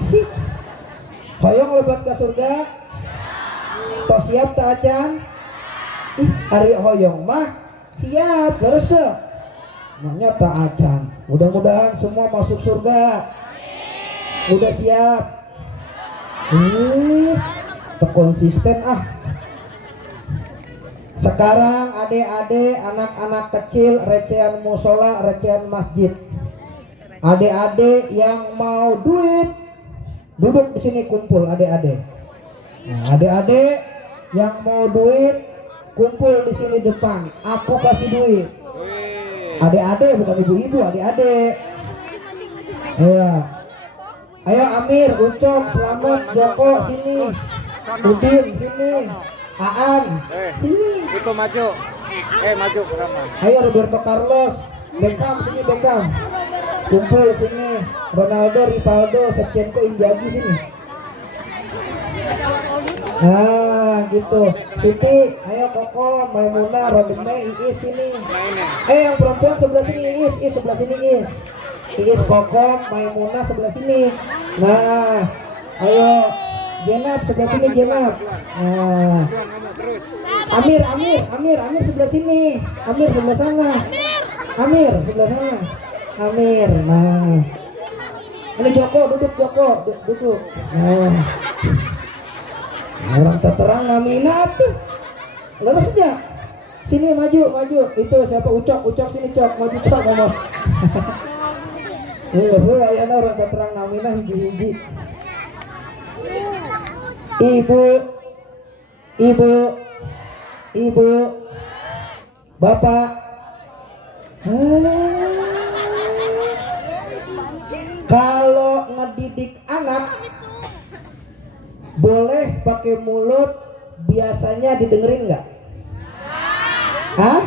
sih? Hoyong lebat ke surga? Tos siap tak acan? Ih, hari hoyong mah siap, terus tuh. Namanya tak acan. Mudah-mudahan semua masuk surga. Udah siap? Terkonsisten ah. Sekarang adik-adik, anak-anak kecil, recehan musola, recehan masjid. Adik-adik yang mau duit, duduk di sini kumpul adik-adik. Nah, adik-adik yang mau duit, kumpul di sini depan. Aku kasih duit. Adik-adik bukan ibu-ibu, adik-adik. Ya. Ayo Amir, Ucok, Selamat, Joko sini. Udin sini. Aan sini. Itu maju. Maju ke kanan. Ayo Roberto Carlos, Beckham sini Beckham. Kumpul sini. Ronaldo, Rivaldo, Shevchenko, Inzaghi sini. Nah gitu. Siti, ayo Koko, Maimunah, Rodine, Iis sini. Yang perempuan sebelah sini, Iis sebelah sini Iis. Iis, Koko, Maimunah sebelah sini. Nah, ayo Jenab sebelah sini Jenab. Nah, Amir sebelah sini. Amir sebelah sana. Amir sebelah sana. Amir. Nah, ini Joko duduk Joko duduk. Nah, orang terang nggak minat tuh. Lurus aja. Sini maju. Itu siapa Ucok sini Cok maju Cok ngomong. Ini sudah ya orang terang nggak minat hiji-hiji. Ibu, Bapak. Kalau ngedidik anak boleh pakai mulut, biasanya didengerin nggak? Hah?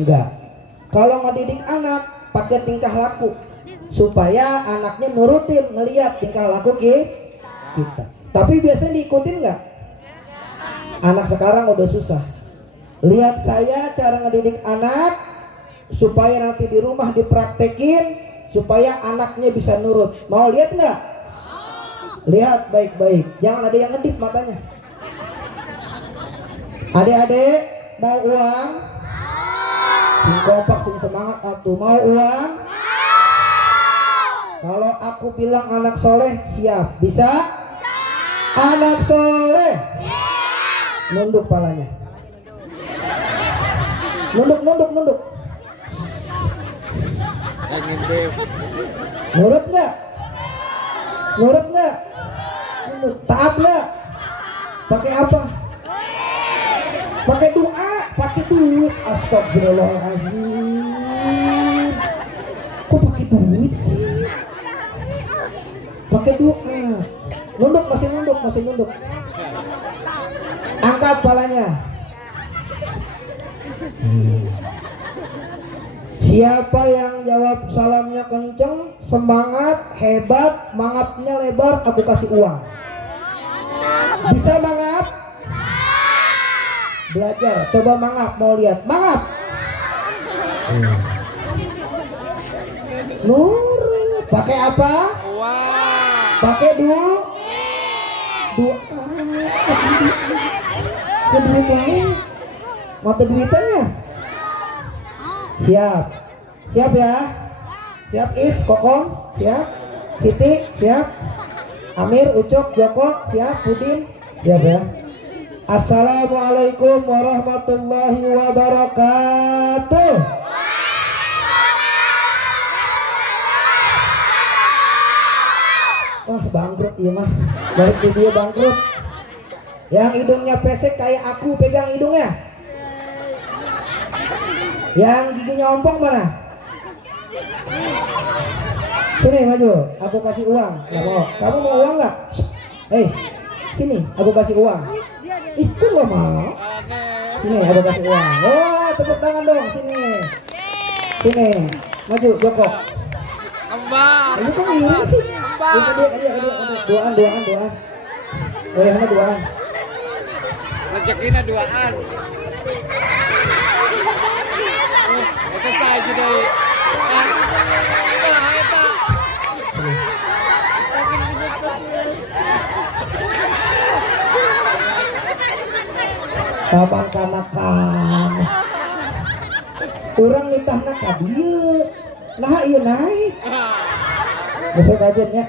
Enggak. Kalau ngedidik anak pakai tingkah laku, supaya anaknya nurutin ngelihat tingkah laku kita. Tapi biasanya diikutin nggak? Anak sekarang udah susah. Lihat saya cara ngedidik anak supaya nanti di rumah dipraktekin supaya anaknya bisa nurut. Mau lihat nggak? Lihat baik-baik. Jangan ada yang ngedip matanya. Adik-adik mau uang? Sing kompak, sing semangat atuh. Mau uang? Kalau aku bilang anak soleh siap, bisa? Anak soleh nunduk palanya. Nunduk. Nurut nggak? Nurut. Taat nggak? Pakai apa? Pakai doa, pakai duit. Astagfirullahaladzim. Kok pakai duit sih? Pakai doa. Nunduk, masih nunduk. Angkat palanya. Siapa yang jawab salamnya kenceng, semangat, hebat, mangapnya lebar, aku kasih uang. Bisa mangap? Belajar, coba mangap, mau lihat. Mangap. Nur, pakai apa? Pakai duit lain. Mata duitannya. Siap ya. Siap Is, Kokom, siap. Siti, siap. Amir, Ucok, Joko, siap. Udin, siap ya. Assalamualaikum warahmatullahi wabarakatuh. Wah bangkrut iya mah. Dari video bangkrut. Yang hidungnya pesek kayak aku, pegang hidungnya. Yang giginya ompong mana? Sini maju, aku kasih uang. Nggak mau. Kamu mau uang nggak? Sini, aku kasih uang. Ih, kok nggak mau? Sini, aku kasih uang. Oh, tepuk tangan dong. Sini, maju, Joko. Ini kok ngiri sih? Dia. Duaan. Oh ya, duaan. Rezekinya duaan. Itu saja deh. Paman kanakan. Urang nitahna ka dieu. Nah ieu naik. Besok ajennya.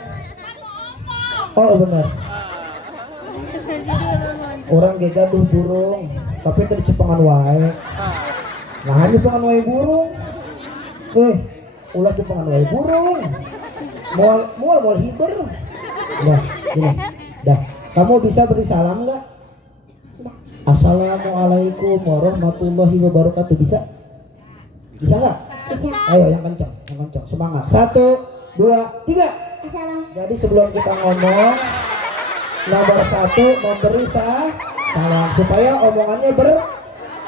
Oh bener. Orang ge gaduh burung, tapi tadi cepengan wae. Nah cepengan wae burung. Ulah cepengan wae burung. Mual hiber. Nah, gini. Dah, kamu bisa beri salam enggak? Assalamualaikum warahmatullahi wabarakatuh. Bisa? Bisa enggak? Bisa. Ayo yang kencang, semangat. 1, 2, 3. Assalam. Jadi sebelum kita ngomong, nomor 1 memberi salam supaya omongannya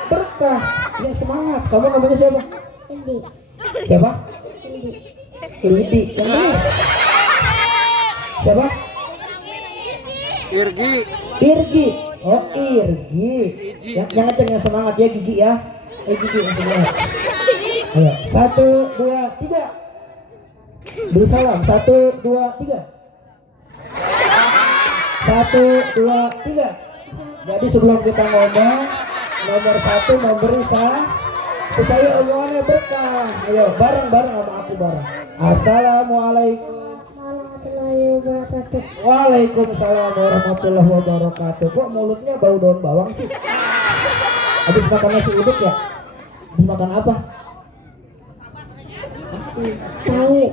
berkah. Yang semangat. Kamu namanya siapa? Indi. Siapa? Indi. Lidi. Yang ini? Siapa? Irgi. Irgi. Oh Irgi. Yang ngeceng yang semangat ya Gigi ya. Gigi yang semangat. Ayo 1, 2, 3. Beri salam 1, 2, 3. 1, 2, 3. Jadi sebelum kita ngomong, nomor 1 memberi supaya omongannya berkah. Ayo bareng-bareng sama aku bareng. Assalamualaikum. Warahmatullahi wabarakatuh. Waalaikumsalam warahmatullahi wabarakatuh. Kok mulutnya bau daun bawang sih? Habis makan nasi uduk ya? Habis makan apa? Tahu.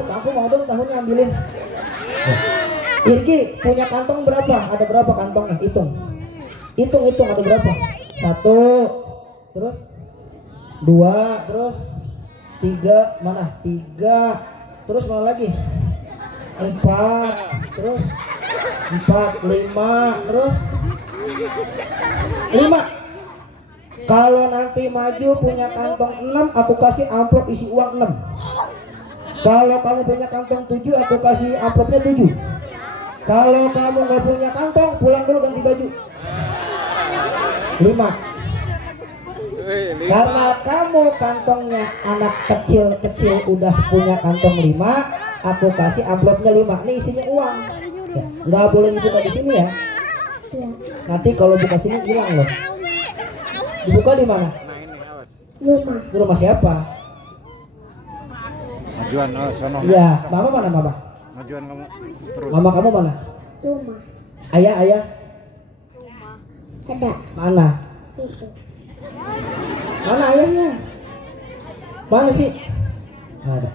Aku mau dong tahunya ambilin. Irgi punya kantong berapa? Ada berapa kantongnya? Hitung ada berapa? 1, terus 2, terus 3, mana? 3, terus mana lagi? 4, terus 4, 5, terus 5. Kalau nanti maju punya kantong 6, aku kasih amplop isi uang 6. Kalau kamu punya kantong 7, aku kasih amplopnya 7. Kalau kamu nggak punya kantong, pulang dulu ganti baju. 5. Karena kamu kantongnya anak kecil udah punya kantong 5, aku kasih amplopnya 5. Nih isinya uang. Ya, nggak boleh dibuka di sini ya. Nanti kalau buka sini hilang loh. Dibuka di mana? Rumah. Di rumah siapa? Majuan, sono. Iya, mama mana mama? Majuan kamu terus. Mama kamu mana? Rumah. Ayah? Ada. Mana? Situ. Mana ayahnya? Mana sih? Nggak ada.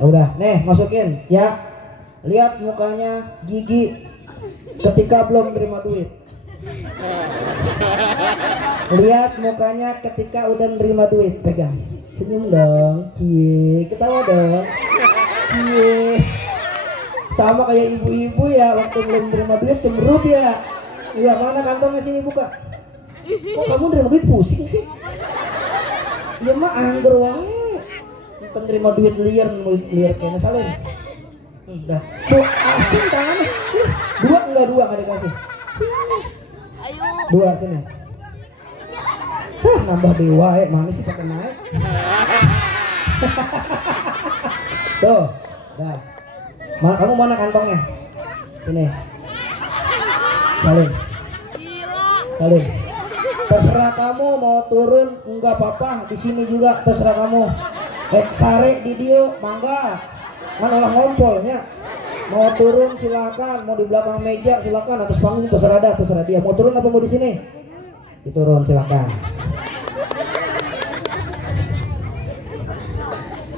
Udah, nih masukin ya. Lihat mukanya Gigi ketika belum terima duit. Lihat mukanya ketika udah nerima duit. Pegang. Senyum dong. Cie, ketawa dong. Cie. Sama kayak ibu-ibu ya, waktu belum terima duit cemberut ya. Iya, mana kantongnya sini buka. Kok kamu nerima duit pusing sih? Iya mah anggur wae. Bukan terima duit liar kayaknya salin. Udah. Tuh, asin tangannya. 2 enggak dikasih. Sini. 2 sini. Nambah dewa mana sih pakai naik. Tuh. Dah. Kamu mana kantongnya? Sini. Salin. Terserah kamu mau turun enggak apa-apa, di sini juga terserah kamu. Sare di dia mangga. Mana lah ngompolnya. Mau turun silakan, mau di belakang meja silakan, atas panggung terserah dia. Mau turun apa mau di sini? Diturun silakan.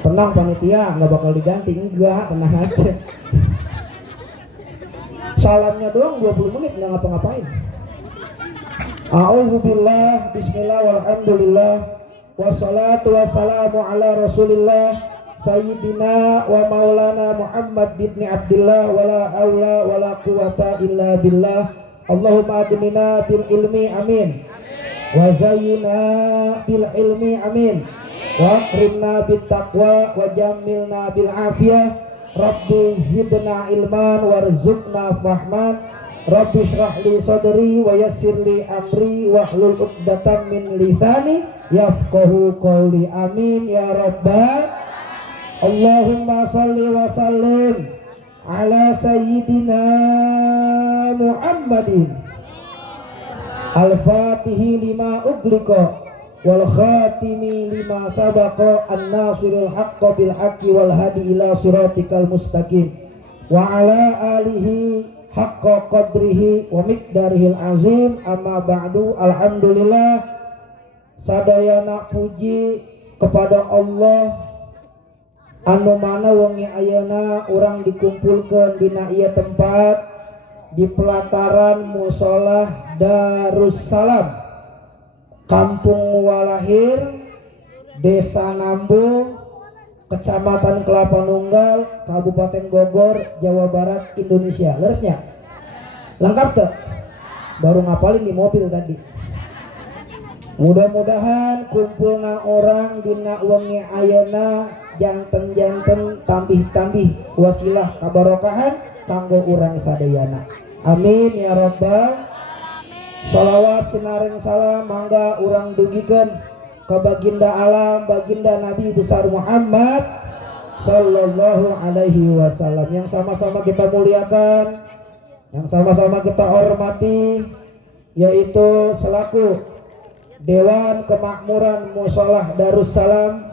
Tenang panitia, nggak bakal diganti, enggak, tenang aja. Salamnya doang 20 menit nggak ngapa-ngapain. A'udzubillah, bismillah, walhamdulillah, wassalatu wassalamu ala rasulillah sayyidina wa maulana Muhammad ibn Abdillah, wala haula wala quwata illa billah. Allahumma adnina bil ilmi amin, wa zayyina bil ilmi amin, wa akrimna bit taqwa wa jammilna bil afiyah. Rabbi zidna ilman warzuqna fahman. Rabbi shrah li sadri wa yassir li amri wahlul 'uqdatam min lisani yafqahu qawli. Amin ya rabbal. Allahumma shalli wa sallim ala sayyidina Muhammadin Al-Fatihi lima ughliqa wal khatimi lima sabaqa an-nasiril haqqo bil haqqi wal hadi ila siratikal mustaqim wa ala alihi haqqa qadrihi wa miqdarihil azim. Amma ba'du. Alhamdulillah, sadayana puji kepada Allah anu mana wengi ayeuna urang dikumpulkeun dina ieu tempat di pelataran Musholah Darussalam, Kampung Walahir, Desa Nambo, Kecamatan Kelapa Nunggal, Kabupaten Bogor, Jawa Barat, Indonesia. Leresnya? Lengkap tuh? Baru ngapalin di mobil tadi. Mudah-mudahan kumpulna orang dina wengi ayeuna janten-janten tambih-tambih wasilah kabarokahan kanggo urang sadayana. Amin ya rabbal. Salawat sinareng salam mangga urang dugikeun ka baginda alam, baginda Nabi besar Muhammad sallallahu alaihi wasallam, yang sama-sama kita muliakan, yang sama-sama kita hormati, yaitu selaku Dewan Kemakmuran Musholah Darussalam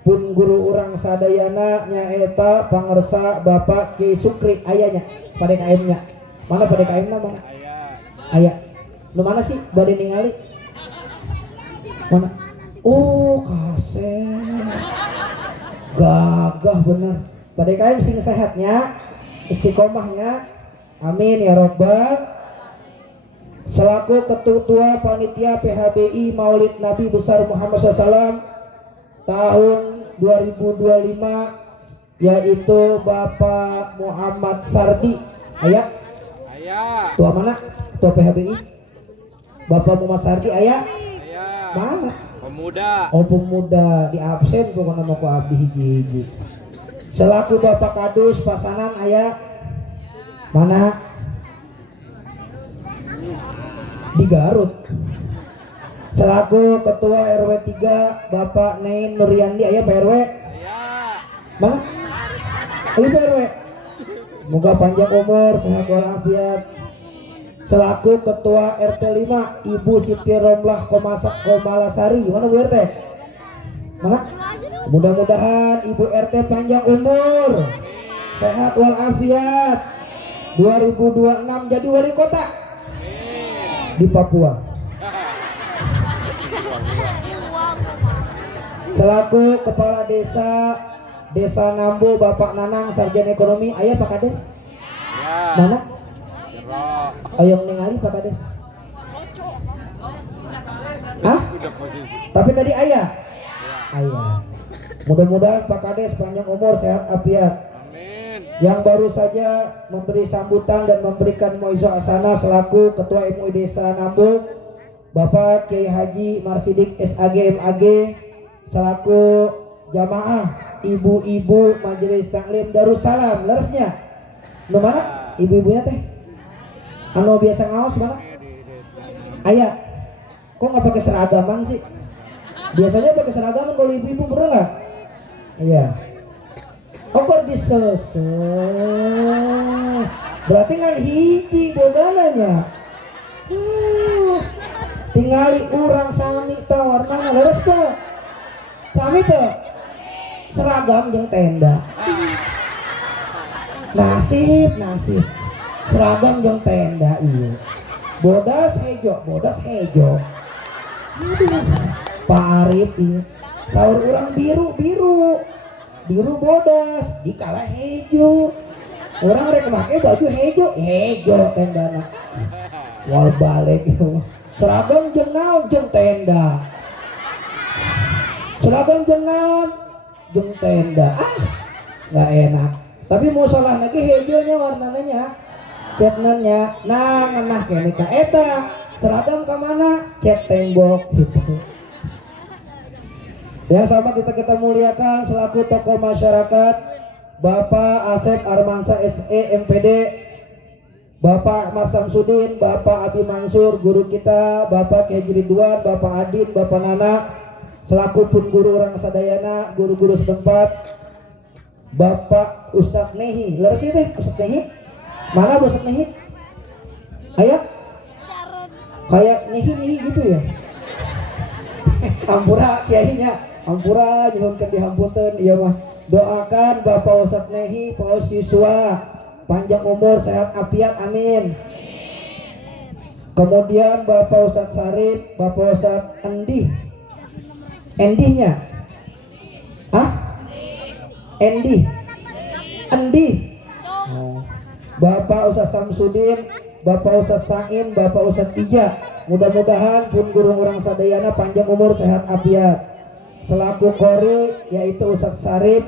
pun guru urang sadayana nyaeta pangersa Bapak Ki Sukri. Ayahnya pada KM nya mana, pada KM nya mana? Ayah lu mana sih bade ningali mana? Oh kaset gagah bener. Pada KM sing sehatnya, istiqomahnya, amin ya robbal. Selaku ketua panitia PHBI Maulid Nabi besar Muhammad SAW tahun 2025, yaitu Bapak Muhammad Sardi. Ayah tua mana? Tua PHBI Bapak Muhammad Sardi. Ayah mana? Pemuda. Oh pemuda, di absen pokoknya mau ku abdi hiji-hiji. Selaku Bapak Kadus Pasanan. Ayah mana? Di Garut. Selaku Ketua RW 3 Bapak Nein Nuryandi. Ayah Pak RW mana? Ayo Pak RW, moga panjang umur, sehat walafiat. Selaku Ketua RT 5 Ibu Siti Romlah Komalasari. Mana Bu RT? Mana? Mudah-mudahan Ibu RT panjang umur, sehat walafiat, 2026 jadi wali kota di Papua. Selaku Kepala Desa Nambo Bapak Nanang Sarjana Ekonomi. Ayah Pak Kades? Mana? Ayo ningali Pak Kades. Hah? Tapi tadi ayah? Ayah. Mudah-mudahan Pak Kades panjang umur, sehat afiat. Yang baru saja memberi sambutan dan memberikan moizah asana selaku Ketua MUI Desa Nambo Bapak Kiai Haji Marsidik SAG MAG, selaku jamaah ibu-ibu Majelis Taklim Darussalam. Leresnya nu mana ibu-ibunya teh anu biasa ngaos mana? Ayah kok nggak pakai seragaman sih? Biasanya pakai seragaman kalau ibu-ibu, bener nggak? Iya. Oh kok disese berarti ngan hiji bogananya. Tingali urang sami teh warnana leres teh sami teh seragam jeung tenda. Nasib seragam jeung tenda. Iya bodas hejo aduh Pak Arif iya saur urang biru bodas dikala hejo, orang rek make baju hejo tendana wal balik itu seragam jeung naon jeung tenda, seragam jeung naon jeung tenda. Nggak enak. Tapi musolah lagi hejonya warnanya catnanya nah kene ka eta seragam ka mana cat tembok gitu. Yang sama kita muliakan selaku tokoh masyarakat Bapak Asep Armansa SE MPD, Bapak Ahmad Samsudin, Bapak Abi Mansur guru kita, Bapak Kiai Ridwan, Bapak Adin, Bapak Nana selaku pun guru orang sadayana, guru-guru setempat, Bapak Ustadz Nehi. Leres teh Ustadz Nehi? Mana Ustadz Nehi? Ayo kayak nihi gitu ya. Ampura kiainya, ampura nyuhunkeun dihampunteun ieu mah. Doakan Bapak Ustadz Nehi, Pak Siswa panjang umur, sehat afiat, amin. Kemudian Bapak Ustadz Sarip, Bapak Ustadz Endihnya Endi. Oh. Bapak Ustadz Samsudin, Bapak Ustadz Sain, Bapak Ustadz Ija. Mudah-mudahan pun guru orang sadayana panjang umur, sehat afiat. Selaku Kori yaitu Ustadz Sarip,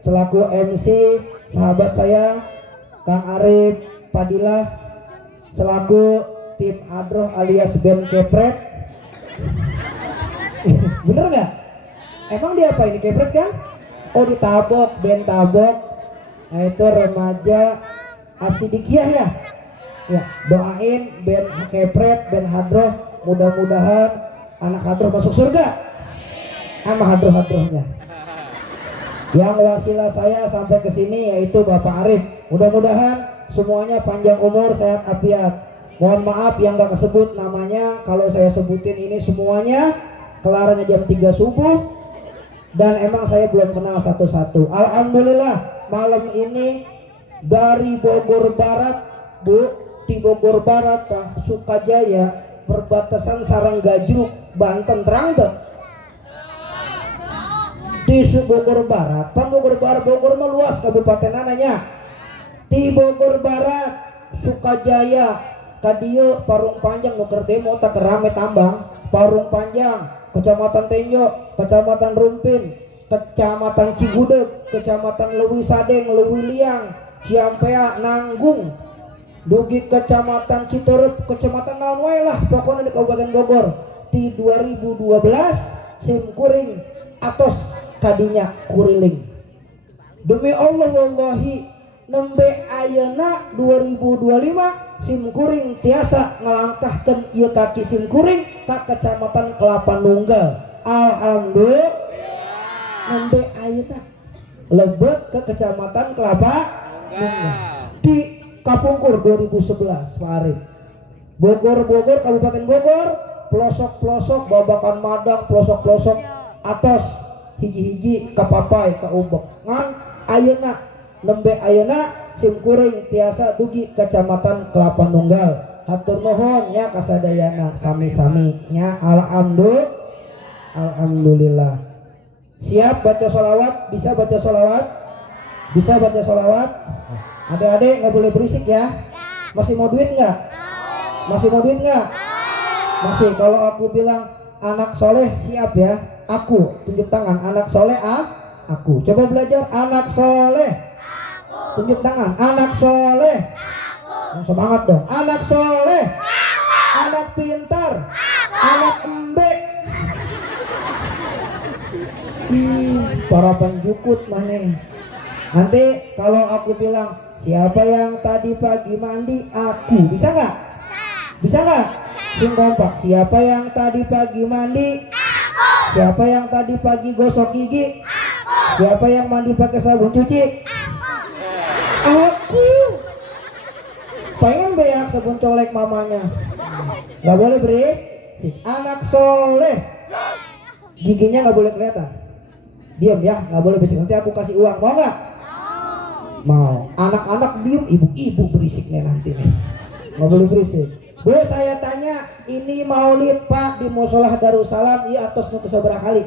selaku MC sahabat saya Kang Arif Fadilah, selaku tim Adroh alias band Kepret. Bener nggak? Emang dia apa ini Kepret kan? Oh ditabok, band tabok. Nah itu remaja Asidikiyah ya. Ya doain band Kepret, band Hadroh, mudah-mudahan anak Hadroh masuk surga sama Hadroh-Hadrohnya. Yang wasilah saya sampai ke sini yaitu Bapak Arif. Mudah-mudahan semuanya panjang umur, sehat afiat. Mohon maaf yang gak kesebut namanya, kalau saya sebutin ini semuanya kelaranya jam 3 subuh dan emang saya belum kenal satu-satu. Alhamdulillah malam ini dari Bogor Barat, Bu, di Bogor Barat, Sukajaya, perbatasan Saranggajruk, Banten, terang deh. Di Bogor Barat, Bogor mah luas kabupaten ananya. Di Bogor Barat, Sukajaya, Kadieu, Parung Panjang, nuker demo tak rame tambang, Parung Panjang, Kecamatan Tenjo, Kecamatan Rumpin, Kecamatan Cigudeg, Kecamatan Leuwi Sadeng, Leuwi Liang, Ciampea, Nanggung, dugi Kecamatan Citeureup, Kecamatan naon wae lah pokoknya di Kabupaten Bogor. Di 2012 simkuring atos kadinya kuriling. Demi Allah wallahi nembe ayeuna 2025 simkuring tiasa ngalangkahkeun ieu kaki simkuring ka Kecamatan Kelapa Nunggal. Alhamdulillah nembe ayeuna lebet ke Kecamatan Kelapa Nunggal. Di Kapungkur 2011 Pak Arif. Bogor Kabupaten Bogor, pelosok-pelosok Babakan Madang, pelosok-pelosok atos hiji-hiji kapapai ka Ubek. Ngan ayeuna nembe ayeuna simkuring tiasa dugi Kecamatan Kelapa Nunggal. Hatur nuhun nya kasadayana sami-sami nya. Alhamdulillah. Siap baca sholawat? Bisa baca sholawat? Bisa baca sholawat? Adik-adik nggak boleh berisik ya. Masih mau duit nggak? Masih mau duit nggak? Masih. Kalau aku bilang anak soleh siap ya. Aku tunjuk tangan. Anak soleh aku. Coba belajar anak soleh. Tunjuk tangan. Anak soleh. Semangat dong. Anak soleh. Anak pintar. Anak embe. Para penjukut maneh. Nanti kalau aku bilang siapa yang tadi pagi mandi? Aku. Bisa nggak? Bisa nggak? Sing kompak. Siapa yang tadi pagi mandi? Aku. Siapa yang tadi pagi gosok gigi? Aku. Siapa yang mandi pakai sabun cuci? Aku. Pengen beak sabun colek mamanya. Nggak boleh beri. Anak soleh. Giginya nggak boleh kelihatan. Diam ya, nggak boleh berisik. Nanti aku kasih uang. Mau nggak? Mau. Anak-anak diem, ibu-ibu berisiknya nanti nih. Nggak boleh berisik. Bu, saya tanya, ini maulid Pak di Musolah Darussalam, iya atos nu keseberapa kali?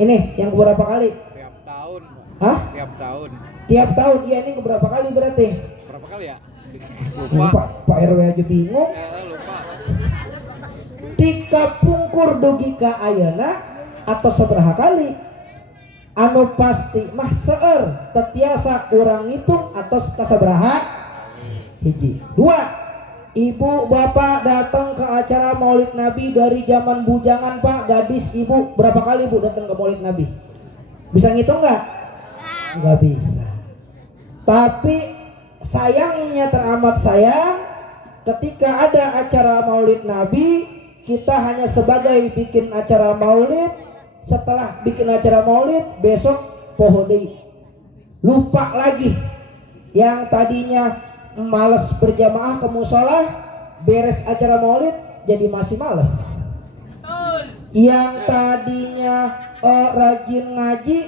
Ini yang keberapa kali? Tiap tahun. Hah? Tiap tahun. Tiap tahun, iya ini keberapa kali berarti? Berapa kali ya? Lupa. Pak RW aja bingung. Lupa. Tika pungkur dugi ka ayeuna atau seberapa kali? Anu pasti mah seueur tetiasa urang ngitung atau kasabraha hiji. 2. Ibu bapak datang ke acara Maulid Nabi dari zaman bujangan Pak, gadis ibu berapa kali Bu datang ke Maulid Nabi? Bisa ngitung nggak? Nggak bisa. Tapi sayangnya teramat sayang, ketika ada acara Maulid Nabi, kita hanya sebagai bikin acara Maulid. Setelah bikin acara Maulid, besok poho deui. Lupa lagi. Yang tadinya malas berjamaah ke musola, beres acara Maulid jadi masih males. Yang tadinya rajin ngaji,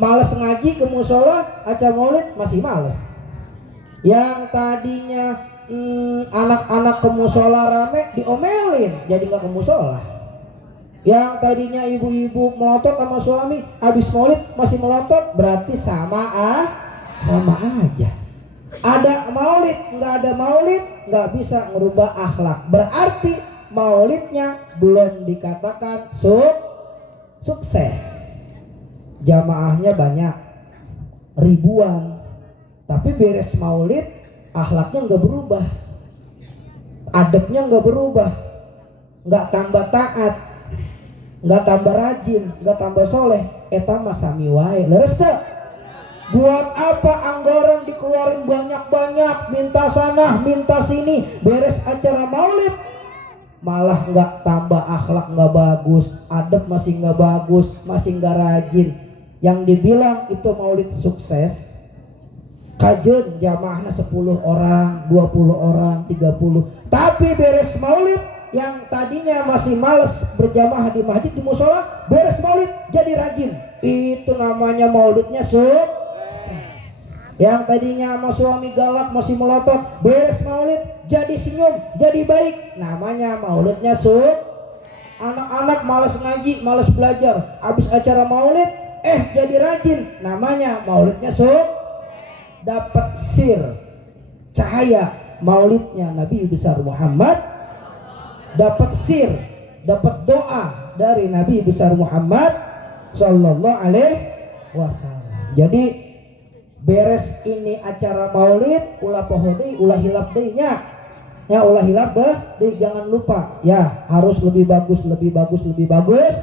males ngaji ke musola, acara maulid masih males. Yang tadinya anak-anak ke musola rame, diomelin, jadi nggak ke musola. Yang tadinya ibu-ibu melotot sama suami, habis maulid masih melotot, berarti sama aja. Ada maulid, nggak ada maulid, nggak bisa merubah akhlak. Berarti maulidnya belum dikatakan sukses. Jamaahnya banyak, ribuan, tapi beres maulid akhlaknya nggak berubah, adabnya nggak berubah, nggak tambah taat, nggak tambah rajin, nggak tambah soleh. Eta mah sami wae, leres teu? Buat apa anggaran dikeluarin banyak-banyak, minta sana, minta sini, beres acara maulid malah nggak tambah akhlak, nggak bagus, adab masih nggak bagus, masih nggak rajin. Yang dibilang itu maulid sukses, kajen jamaahnya 10 orang, 20 orang, 30, tapi beres maulid yang tadinya masih males berjamaah di masjid, di musola, beres maulid jadi rajin. Itu namanya maulidnya sukses. Yang tadinya sama suami galak masih melotot, beres maulid jadi senyum, jadi baik, namanya maulidnya Anak-anak malas ngaji, malas belajar, habis acara maulid jadi rajin, namanya maulidnya dapat sir cahaya maulidnya Nabi besar Muhammad, dapat sir, dapat doa dari Nabi besar Muhammad sallallahu alaihi wasallam. Jadi beres ini acara maulid, ulah poho deui, ulah hilap deui nya. Ya ulah hilap deui, jangan lupa ya, harus lebih bagus, lebih bagus, lebih bagus,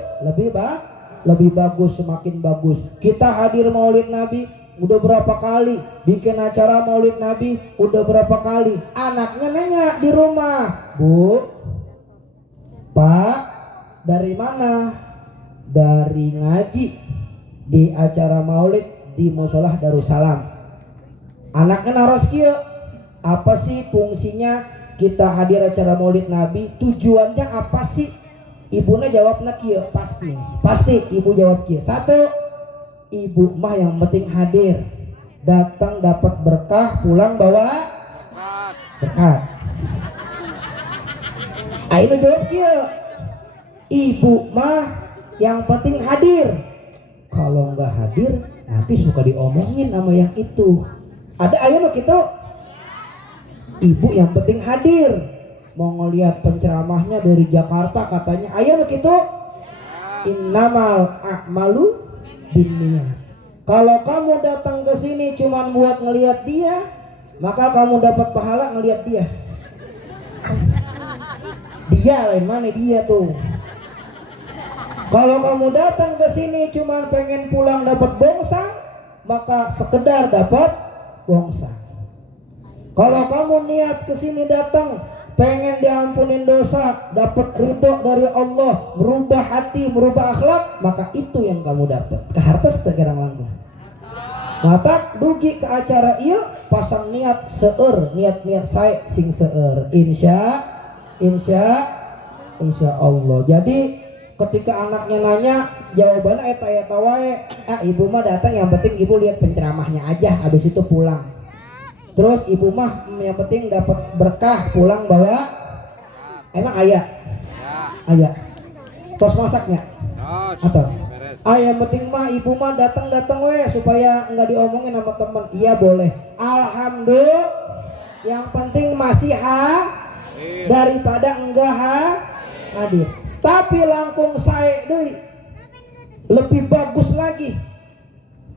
lebih bagus, semakin bagus. Kita hadir maulid Nabi udah berapa kali, bikin acara maulid Nabi udah berapa kali. Anaknya nanya di rumah, "Bu, Pak, dari mana?" "Dari ngaji di acara maulid di Musolah Darussalam." Anaknya naros kieu, "Apa sih fungsinya kita hadir acara maulid Nabi? Tujuannya apa sih?" Ibunya jawabnya kieu, pasti ibu jawab kieu. 1, ibu mah yang penting hadir, datang dapat berkah, pulang bawa berkat. Ayo jawab kieu, ibu mah yang penting hadir, kalau nggak hadir nanti suka diomongin sama yang itu. Ada ayo gitu. Ibu yang penting hadir. Mau ngelihat penceramahnya dari Jakarta katanya, ayo gitu. Innamal a'malu binniyat. Kalau kamu datang ke sini cuma buat ngelihat dia, maka kamu dapat pahala ngelihat dia. Dia lain mana dia tuh. Kalau kamu datang ke sini cuma pengen pulang dapat bongsang, maka sekedar dapat bongsang. Kalau kamu niat ke sini datang pengen diampunin dosa, dapat ridho dari Allah, merubah hati, merubah akhlak, maka itu yang kamu dapat. Kehartos tegerang langkung. Mata dugi ke acara ieu pasang niat seueur, niat-niat saya sing seueur. Insya Allah. Jadi ketika anaknya nanya, jawabannya eta wae. Ibu mah datang yang penting ibu lihat penceramahnya aja, habis itu pulang. Terus ibu mah yang penting dapat berkah, pulang bawa. Emang ayah? Ayah. Tos masaknya? Atau? Yang penting mah ibu mah datang we supaya nggak diomongin sama teman. Iya boleh. Alhamdulillah. Yang penting masih daripada enggak hadir. Tapi langkung sae deui. Lebih bagus lagi.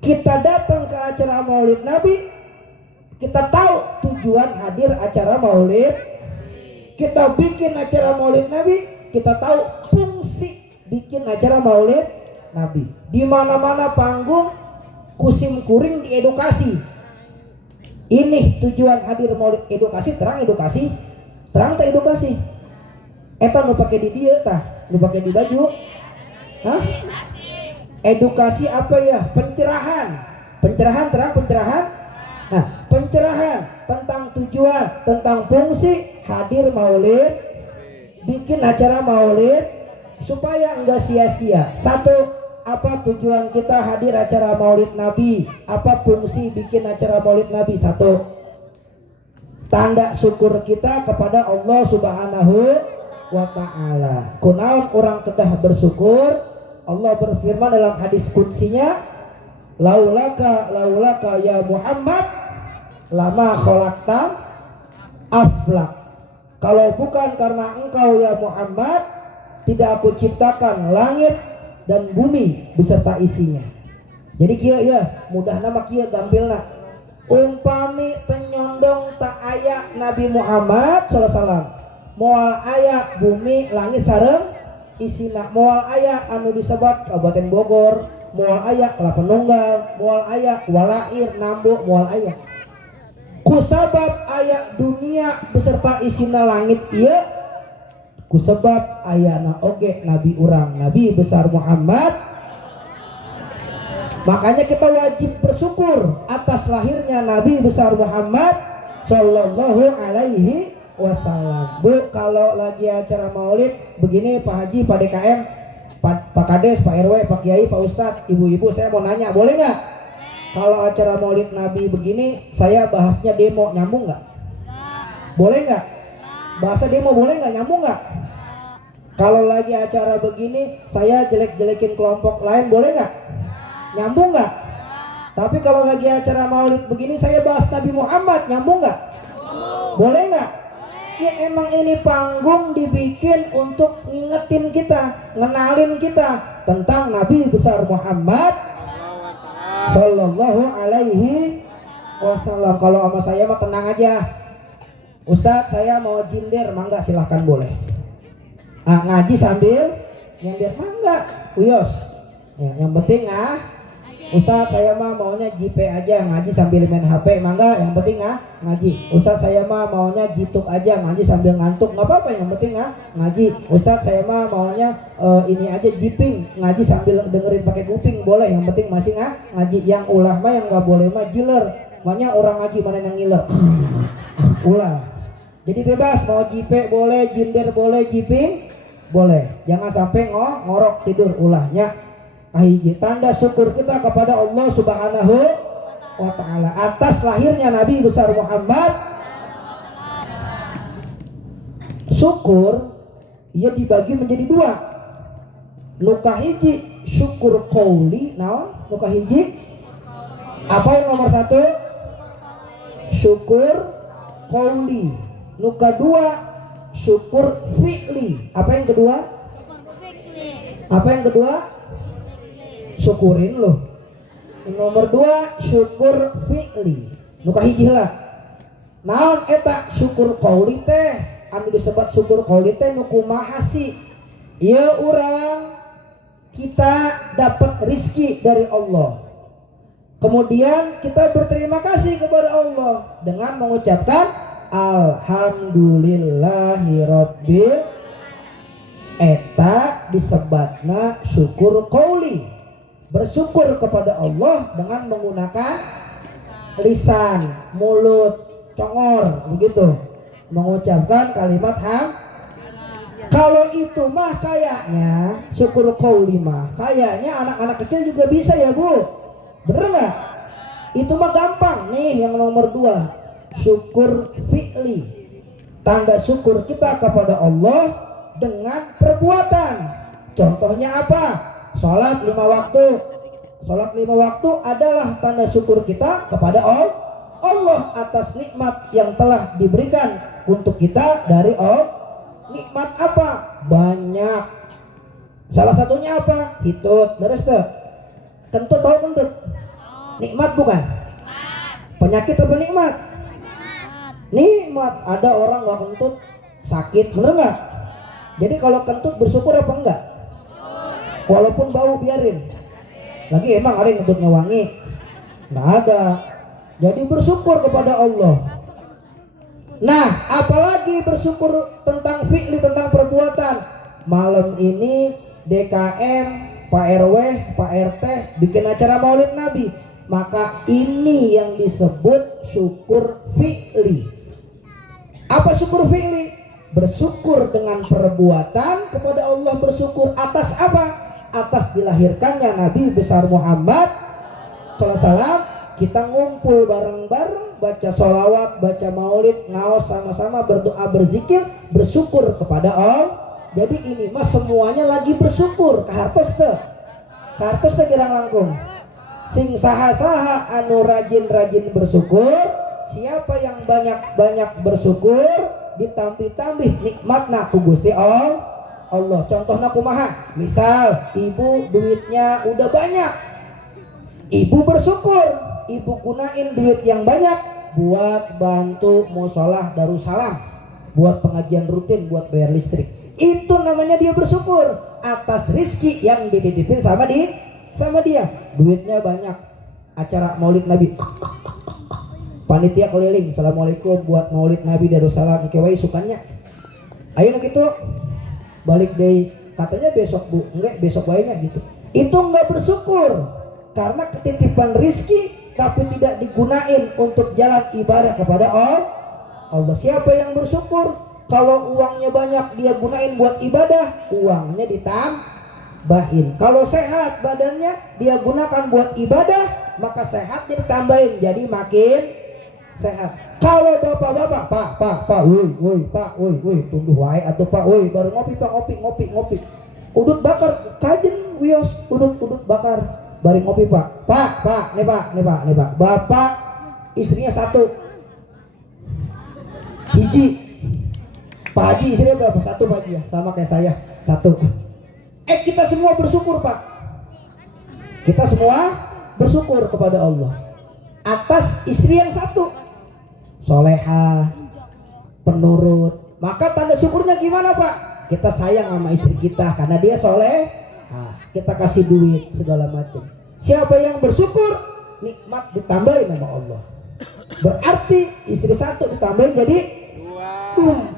Kita datang ke acara Maulid Nabi, kita tahu tujuan hadir acara Maulid. Kita bikin acara Maulid Nabi, kita tahu fungsi bikin acara Maulid Nabi. Di mana-mana panggung kusim kuring diedukasi. Ini tujuan hadir Maulid, edukasi, terang tak edukasi. Eta nu pake di dieu tah, nu pake di baju. Hah? Edukasi apa ya? Pencerahan. Pencerahan, terang pencerahan. Nah, pencerahan tentang tujuan, tentang fungsi hadir Maulid. bikin acara maulid supaya enggak sia-sia. Satu, apa tujuan kita hadir acara maulid Nabi? Apa fungsi bikin acara maulid Nabi? Satu, tanda syukur kita kepada Allah Subhanahu wa ta'ala. Kunaon orang kedah bersyukur? Allah berfirman dalam hadis qudsinya, laulaka ya Muhammad lama khalaqta aflak. Kalau bukan karena engkau ya Muhammad, tidak aku ciptakan langit dan bumi beserta isinya. Jadi kieu ya, mudah nama kieu gampilna. Umpami tenyondong tak aya Nabi Muhammad sallallahu alaihi wasallam, moal aya bumi langit sareng isina, moal aya anu disebat Kabupaten Bogor, moal aya Kelapa Nunggal, moal aya Walair Nambo, moal aya. Kusabab aya dunia beserta isina langit ieu, kusabab ayana oge Nabi urang, Nabi besar Muhammad. Makanya kita wajib bersyukur atas lahirnya Nabi besar Muhammad sallallahu alaihi wasallam. Bu, kalau lagi acara maulid begini Pak Haji, Pak DKM, Pak Kades, Pak RW, Pak Kiai, Pak Ustadz, ibu-ibu, saya mau nanya, boleh nggak? Kalau acara maulid Nabi begini, saya bahasnya demo, nyambung nggak? Boleh nggak? Bahasa demo boleh nggak? Nyambung nggak? Kalau lagi acara begini, saya jelek-jelekin kelompok lain, boleh nggak? Nyambung nggak? Tapi kalau lagi acara maulid begini, saya bahas Nabi Muhammad, nyambung nggak? Boleh nggak? Ya emang ini panggung dibikin untuk ngingetin kita, ngenalin kita tentang Nabi besar Muhammad sallallahu alaihi wasallam. Kalau sama saya mah tenang aja. Ustadz, saya mau jindir, mangga silahkan boleh. Ngaji sambil nyindir, mangga. Uyos. Ya, yang penting Ustadz, saya mah maunya JP aja, ngaji sambil main HP, mangga. Yang penting ngaji. Ustadz, saya mah maunya jituk aja, ngaji sambil ngantuk, nggak apa-apa. Yang penting ngaji. Ustadz, saya mah maunya ini aja jiping, ngaji sambil dengerin pakai kuping, boleh. Yang penting masih ngaji. Yang ulah mah yang nggak boleh mah jiler. Makanya orang ngaji mana yang ngiler? Ulah. Jadi bebas, mau JP boleh, jinder boleh, jiping boleh. Jangan sampai ngorok tidur, ulahnya. Hiji tanda syukur kita kepada Allah Subhanahu wa ta'ala atas lahirnya Nabi besar Muhammad. Syukur ia dibagi menjadi dua. Nuka hiji syukur qauli, naon? Nuka hiji apa yang nomor satu? Syukur qauli. Nuka dua syukur fi'li. Apa yang kedua? Apa yang kedua? Syukurin loh. Nomor dua syukur fi'li. Nuka hiji lah. Naon eta syukur qauli teh? Anu disebut syukur qauli teh nu kumaha sih? Ieu urang kita dapat rizki dari Allah. Kemudian kita berterima kasih kepada Allah dengan mengucapkan alhamdulillahirabbil. Eta disebutna syukur qauli. Bersyukur kepada Allah dengan menggunakan lisan, mulut, congor, begitu, mengucapkan kalimat Kalau itu mah kayaknya syukur qauli mah kayaknya anak-anak kecil juga bisa ya Bu, bener nggak? Itu mah gampang nih. Yang nomor dua syukur fi'li, tanda syukur kita kepada Allah dengan perbuatan. Contohnya apa? Sholat 5 waktu. Sholat 5 waktu adalah tanda syukur kita kepada Allah atas nikmat yang telah diberikan untuk kita dari Allah. Nikmat apa? Banyak. Salah satunya apa? Hitut. Beres tuh. Kentut, tahu kentut? Nikmat bukan? Penyakit apa nikmat? Nikmat. Ada orang nggak kentut sakit, bener nggak? Jadi kalau kentut bersyukur apa enggak? Walaupun bau biarin. Lagi emang ada yang kentutnya wangi? Nggak ada. Jadi bersyukur kepada Allah. Nah, apalagi bersyukur tentang fi'li, tentang perbuatan. Malam ini DKM, Pak RW, Pak RT bikin acara Maulid Nabi. Maka ini yang disebut syukur fi'li. Apa syukur fi'li? bersyukur dengan perbuatan kepada Allah. Bersyukur atas apa? Atas dilahirkannya Nabi besar Muhammad sallallahu alaihi wasallam. Kita ngumpul bareng-bareng, baca sholawat, baca maulid, ngaos sama-sama, berdoa, berzikir, bersyukur kepada Allah. Jadi ini mah semuanya lagi bersyukur. Kahartos teh kirang langkung. Sing saha-saha anu rajin-rajin bersyukur, siapa yang banyak-banyak bersyukur, ditambih-tambih nikmatna ku Gusti Allah. Contohna kumaha? Misal ibu duitnya udah banyak, ibu bersyukur, ibu gunain duit yang banyak buat bantu musolah Darussalam, buat pengajian rutin, buat bayar listrik. Itu namanya dia bersyukur atas rizki yang dititipin sama dia. Duitnya banyak, acara maulid Nabi, panitia keliling, assalamualaikum buat maulid Nabi Darussalam, kewai sukanya. Ayo gitu, balik deh, katanya besok bu, enggak besok wainya gitu. Itu enggak bersyukur karena ketitipan rizki tapi tidak digunain untuk jalan ibadah kepada Allah. Siapa yang bersyukur? Kalau uangnya banyak dia gunain buat ibadah, uangnya ditambahin. Kalau sehat badannya dia gunakan buat ibadah, maka sehatnya ditambahin jadi makin sehat. Kalau bapak-bapak, pak, woi, tunduh wae atuh pak, woi, baru ngopi pak, ngopi. Udut bakar, kajen wios, udut bakar, bari ngopi pak, nih pak, bapak istrinya satu, hiji. Pak Haji istrinya berapa? Satu Pak Haji ya, sama kayak saya, satu. Kita semua bersyukur Pak. Kita semua bersyukur kepada Allah atas istri yang satu, soleha, penurut. Maka tanda syukurnya gimana Pak? Kita sayang sama istri kita karena dia soleh. Kita kasih duit segala macam. Siapa yang bersyukur, nikmat ditambahin sama Allah. Berarti istri satu ditambahin jadi dua.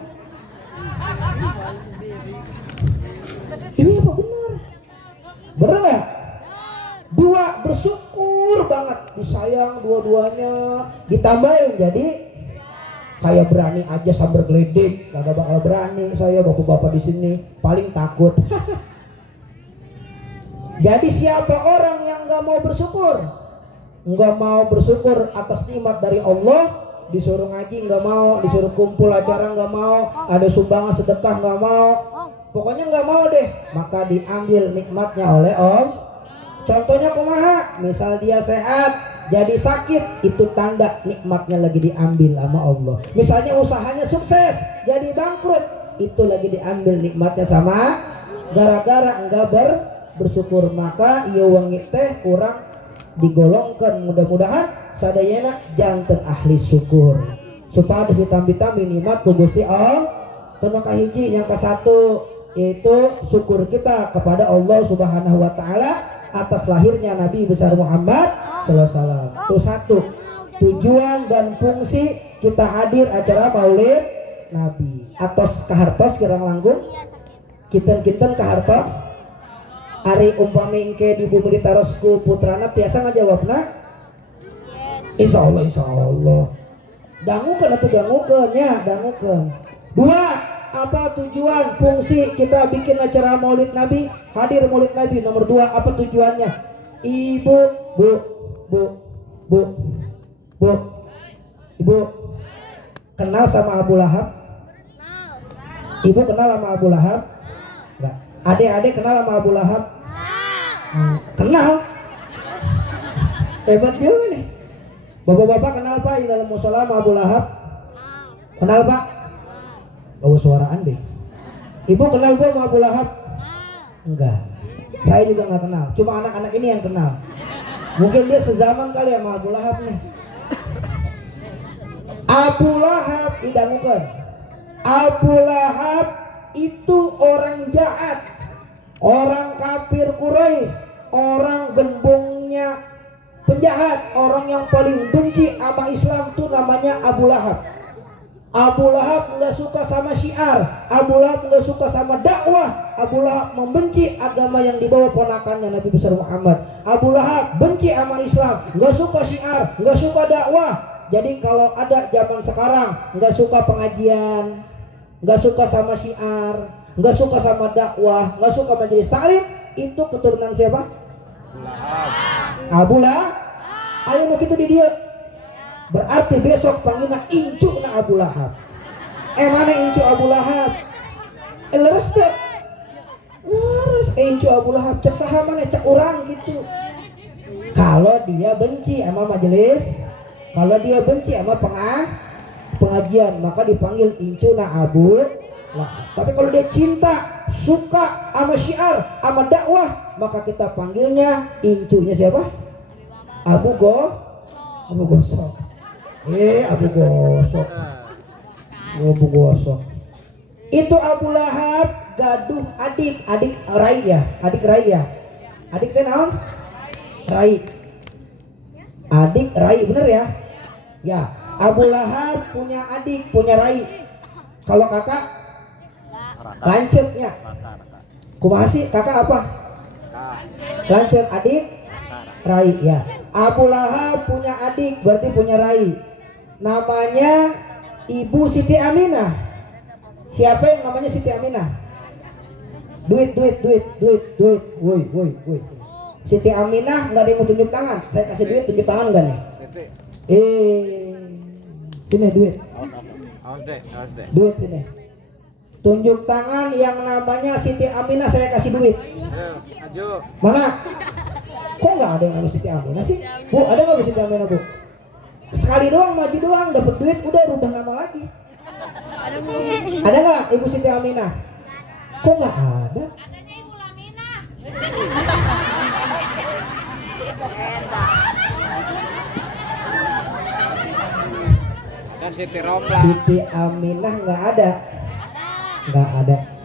Ini apa benar? Benar nggak? Dua, bersyukur banget, disayang dua-duanya, ditambahin jadi kayak berani aja sambar geledek, kagak bakal berani saya bapak-bapak di sini, paling takut. Jadi siapa orang yang nggak mau bersyukur atas nikmat dari Allah, disuruh ngaji nggak mau, disuruh kumpul acara nggak mau, ada sumbangan sedekah nggak mau, pokoknya nggak mau deh, maka diambil nikmatnya oleh Allah. Contohnya kumaha? Misal dia sehat jadi sakit, itu tanda nikmatnya lagi diambil sama Allah. Misalnya usahanya sukses jadi bangkrut, itu lagi diambil nikmatnya sama gara-gara enggak bersyukur. Maka ieu wengi teh kurang digolongkan, mudah-mudahan sadayana janten ahli syukur supaya ditambih-tambih nikmat ku Gusti Allah. Tuna kahiji yang ke-1 yaitu syukur kita kepada Allah Subhanahu wa taala atas lahirnya Nabi besar Muhammad sallallahu alaihi wasallam. Itu satu. Tujuan dan fungsi kita hadir acara Maulid Nabi. Atos kahartos kirang langkung. Kinten kahartos. Ari umpami engke di bumi ditarosku putrana tiasa ngajawabna? Insyaallah. Dangukeun atuh dangukeun nya, dangukeun. 2. Apa tujuan fungsi kita bikin acara Maulid Nabi, hadir Maulid Nabi? Nomor 2, apa tujuannya? Ibu kenal sama Abu Lahab? Ibu kenal sama Abu Lahab? Enggak. Adik-adik kenal sama Abu Lahab? Kenal. Hebat juga nih. Bapak-bapak kenal Pak di dalam musola sama Abu Lahab? Kenal Pak? Bawa suaraan deh. Ibu kenal Bu sama Abu Lahab? Enggak. Saya juga nggak kenal. Cuma anak-anak ini yang kenal. Mungkin dia sezaman kali sama Abu Lahab nih. Abu Lahab didangukeun. Abu Lahab itu orang jahat, orang kafir Quraisy, orang gembongnya penjahat, orang yang paling benci sama Islam tuh namanya Abu Lahab. Abu Lahab nggak suka sama syiar, Abu Lahab nggak suka sama dakwah, Abu Lahab membenci agama yang dibawa ponakannya Nabi besar Muhammad. Abu Lahab benci sama Islam, nggak suka syiar, nggak suka dakwah. Jadi kalau ada zaman sekarang nggak suka pengajian, nggak suka sama syiar, nggak suka sama dakwah, nggak suka majelis taklim, itu keturunan siapa? Abu Lahab. Ayo begitu di dia. Berarti besok panggilna incu na Abu Lahab. Mana incu Abu Lahab? Leres teh. Leres incu Abu Lahab cek saha mana cek orang gitu. Kalau dia benci sama majelis, kalau dia benci sama pengajian, maka dipanggil incu na Abu Lahab. Tapi kalau dia cinta, suka sama syiar, sama dakwah, maka kita panggilnya incunya siapa? Abu Gosok. Abu Gosok. Abu Gosok. Itu Abu Lahab gaduh adik Rai ya. Adik teh naon? Rai. Adik Rai bener ya? Ya. Abu Lahab punya adik, punya Rai. Kalau kakak Lancet ya. Kumaha sih kakak apa? Lancet, adik Rai ya. Abu Lahab punya adik, berarti punya Rai. Namanya Ibu Siti Aminah. Siapa yang namanya Siti Aminah? Duit. Woi. Siti Aminah nggak ada yang mau tunjuk tangan. Saya kasih duit, tunjuk tangan nggak nih? Sini duit. Duit sini. Tunjuk tangan yang namanya Siti Aminah, saya kasih duit. Mana? Kok nggak ada yang namanya Siti Aminah sih? Bu, ada nggak Siti Aminah, Bu? Sekali doang, maju doang, dapat duit, udah rubah nama lagi. Ada nggak Ibu Siti Aminah? Kok nggak ada? Adanya Ibu Lamina. Dan Siti Romla. Siti Aminah nggak ada.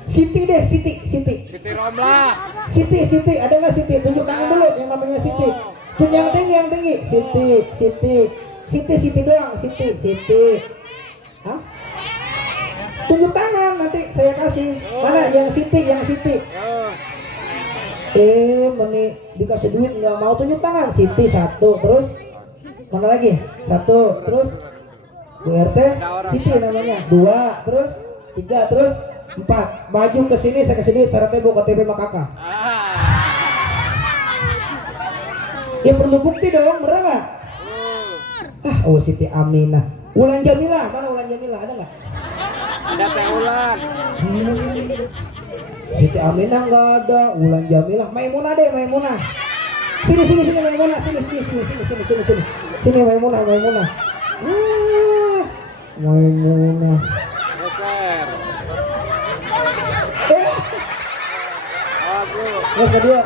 Siti deh, Siti. Siti Romla. Siti, ada nggak Siti? Tunjuk tangan dulu yang namanya Siti. Tunjuk yang tinggi. Siti doang, Siti. Hah? Tunjuk tangan nanti saya kasih. Mana yang Siti? Meni dikasih duit nggak mau tunjuk tangan. Siti satu, terus mana lagi? Satu, terus Bu RT, Siti namanya. Dua, terus tiga, terus empat. Maju ke sini saya kasih duit syaratnya Bu KTP sama kakak. Ya perlu bukti dong, bener nggak? Siti Aminah. Ulan Jamilah, mana Ulan Jamilah? Ada nggak? Ada Teh Ulan. Siti Aminah nggak ada. Ulan Jamilah. Maimunah deh, Maimunah. Sini Maimunah, sini. Sini Maimunah. Maimunah. Geser. Yang kedua.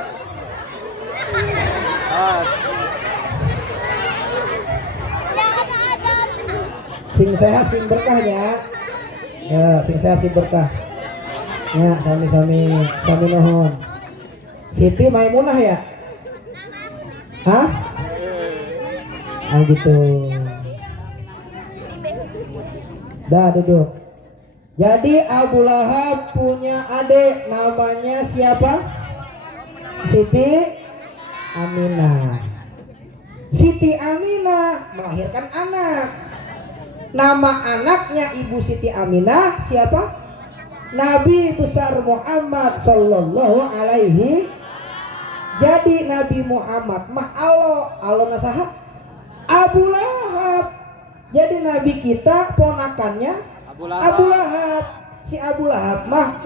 Sing sehat sing berkahnya. Ya, sing sehat sing berkah. Ya, sami nuhun. Siti Maimunah ya? Hah? Gitu. Dah duduk. Jadi Abu Lahab punya adik namanya siapa? Siti Aminah. Siti Aminah melahirkan anak. Nama anaknya Ibu Siti Aminah siapa? Nabi besar Muhammad sallallahu alaihi. Jadi Nabi Muhammad mah Allah nasaha Abu Lahab. Jadi Nabi kita ponakannya Abu Lahab. Si Abu Lahab mah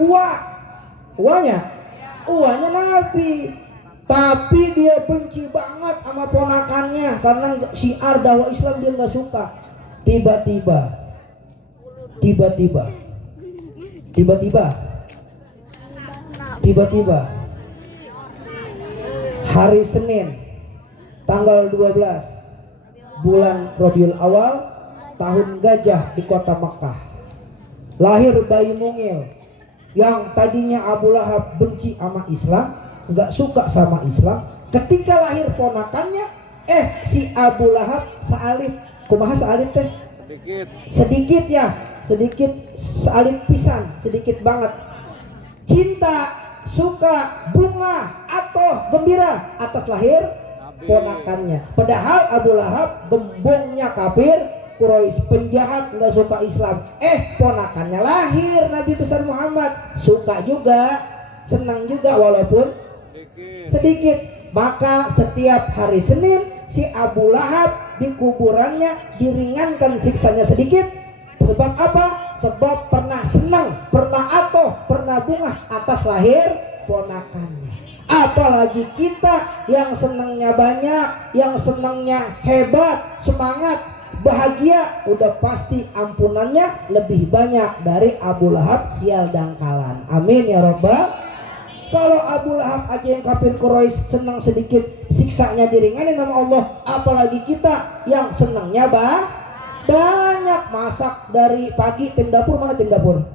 uanya Nabi. Tapi dia benci banget sama ponakannya karena syiar dakwah Islam dia nggak suka. Tiba-tiba hari Senin tanggal 12 bulan Rabiul Awal tahun gajah di kota Makkah lahir bayi mungil yang tadinya Abu Lahab benci sama Islam, nggak suka sama Islam. Ketika lahir ponakannya si Abu Lahab salib. Kumaha salib teh? Sedikit salib pisan, sedikit banget. Cinta, suka, bunga atau gembira atas lahir ponakannya. Padahal Abu Lahab gembongnya kafir, Quraisy, penjahat, nggak suka Islam. Ponakannya lahir Nabi besar Muhammad, suka juga, senang juga walaupun sedikit. Maka setiap hari Senin si Abu Lahab di kuburannya diringankan siksanya sedikit. Sebab apa? Sebab pernah senang, pernah atoh, pernah bungah atas lahir ponakannya. Apalagi kita yang senangnya banyak, yang senangnya hebat, semangat, bahagia, udah pasti ampunannya lebih banyak dari Abu Lahab sial dangkalan. Amin ya Rabbal. Kalau Abu Lahab aja yang kafir Quraisy senang sedikit, siksanya diringanin sama Allah, apalagi kita yang senangnya banyak. Masak dari pagi, tim dapur mana tim dapur?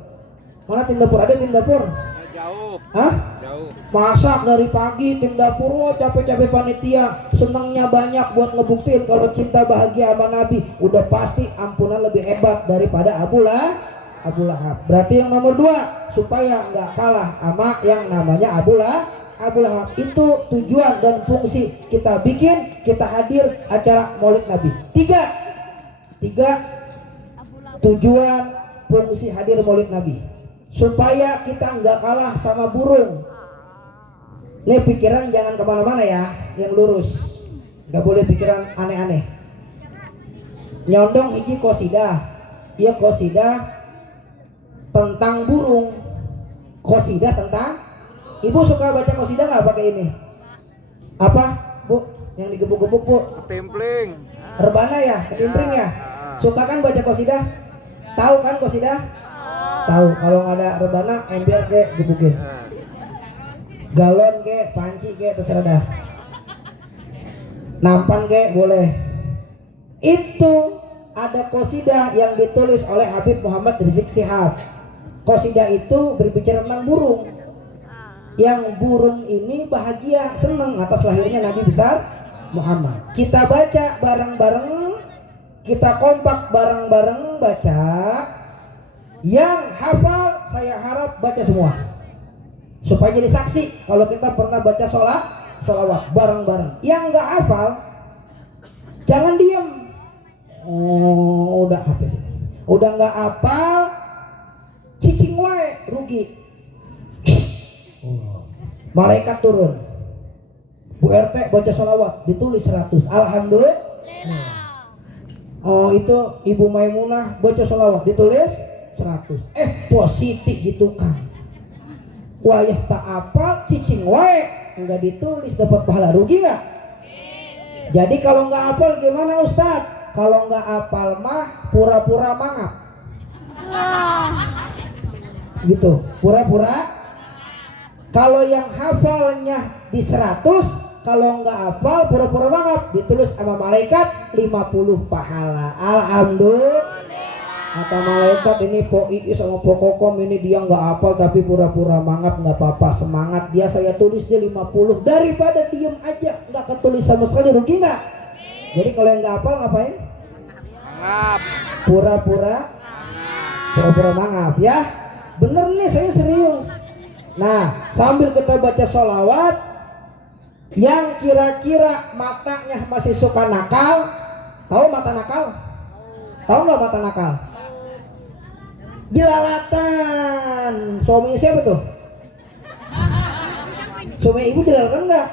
Mana tim dapur? Ada tim dapur? Jauh. Hah? Jauh. Masak dari pagi, tim dapur, capek-capek panitia, senangnya banyak buat ngebuktiin kalau cinta bahagia sama Nabi, udah pasti ampunan lebih hebat daripada Abu Lahab. Berarti yang nomor 2, supaya nggak kalah sama yang namanya Abu Lahab. Itu tujuan dan fungsi kita bikin, kita hadir acara Maulid Nabi. Tiga tujuan fungsi hadir Maulid Nabi, supaya kita nggak kalah sama burung. Nih pikiran jangan kemana-mana ya, yang lurus, nggak boleh pikiran aneh-aneh. Nyondong hiji qosidah, iya qosidah tentang burung, qosidah tentang. Ibu suka baca qosidah nggak pakai ini? Apa Bu? Yang digebuk-gebuk Bu? Ketimpling. Rebana ya, ketimpling ya. Suka kan baca qosidah? Tahu kan qosidah? Tahu. Kalau nggak ada rebana, ember ke gebukin. Galon ke, panci ke, terserah dah. Nampan ke boleh. Itu ada qosidah yang ditulis oleh Habib Muhammad Rizik Shihab. Qosidah itu berbicara tentang burung. Yang burung ini bahagia, senang atas lahirnya Nabi besar Muhammad. Kita baca bareng-bareng, kita kompak bareng-bareng baca. Yang hafal saya harap baca semua, supaya jadi saksi kalau kita pernah baca sholawat bareng-bareng. Yang nggak hafal jangan diam. Udah habis, udah nggak hafal, cicing wae rugi. Malaikat turun, Bu RT baca sholawat, ditulis 100. Alhamdulillah. Itu Ibu Maimunah baca sholawat, ditulis 100. Positif gitu kan. Wayah tak apa, cicing wae nggak ditulis, dapat pahala, rugi nggak? Jadi kalau nggak hafal gimana Ustadz? Kalau nggak hafal mah pura-pura mangap. Gitu, pura-pura. Kalau yang hafalnya di 100, kalau nggak hafal pura-pura mangap, ditulis sama malaikat 50 pahala. Alhamdulillah. Kata malaikat, ini Po Iis sama Po Kokom ini dia nggak hafal tapi pura-pura mangap, nggak apa-apa, semangat dia, saya tulis dia 50. Daripada diem aja nggak ketulis sama sekali, rugi nggak? Jadi kalau yang nggak hafal ngapain? Mangap. Pura-pura mangap ya. Bener nih, saya serius. Nah, sambil kita baca sholawat, yang kira-kira matanya masih suka nakal, tahu mata nakal? Tahu nggak mata nakal? Jelalatan. Suaminya siapa tuh? Suami ibu jelalatan nggak?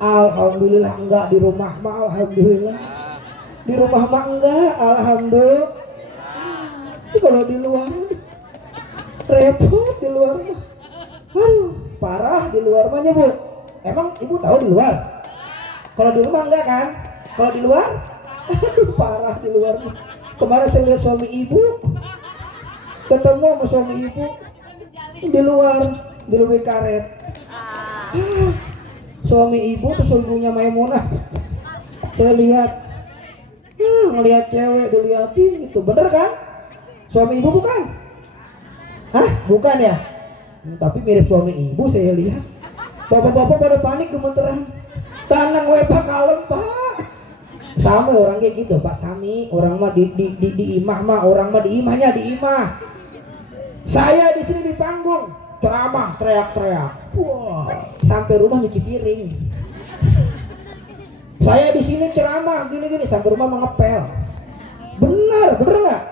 Alhamdulillah enggak. Di rumah mah alhamdulillah. Di rumah mah enggak, alhamdulillah. Kalau di luar repot, di luar mah. Parah di luar mah Bu. Emang ibu tahu di luar? Kalau di rumah enggak kan? Kalau di luar? Parah di luar mah. Kemarin saya lihat suami ibu ketemu sama suami ibu di luar, di lebih karet. Suami ibu tuh ibunya Maimunah. Saya lihat, ngelihat cewek dilihatin itu, bener kan? Suami ibu bukan? Hah? Bukan ya? Tapi mirip suami ibu saya lihat. Bapak-bapak pada panik gemeteran. Tanang we Pak, kalem Pak. Sama orang kayak gitu Pak Sami. Orang mah di imah mah, orang mah di imahnya di imah. Saya di sini di panggung ceramah teriak-teriak. Wah, sampai rumah nyuci piring. Saya di sini ceramah gini-gini sampai rumah mengepel. Benar nggak?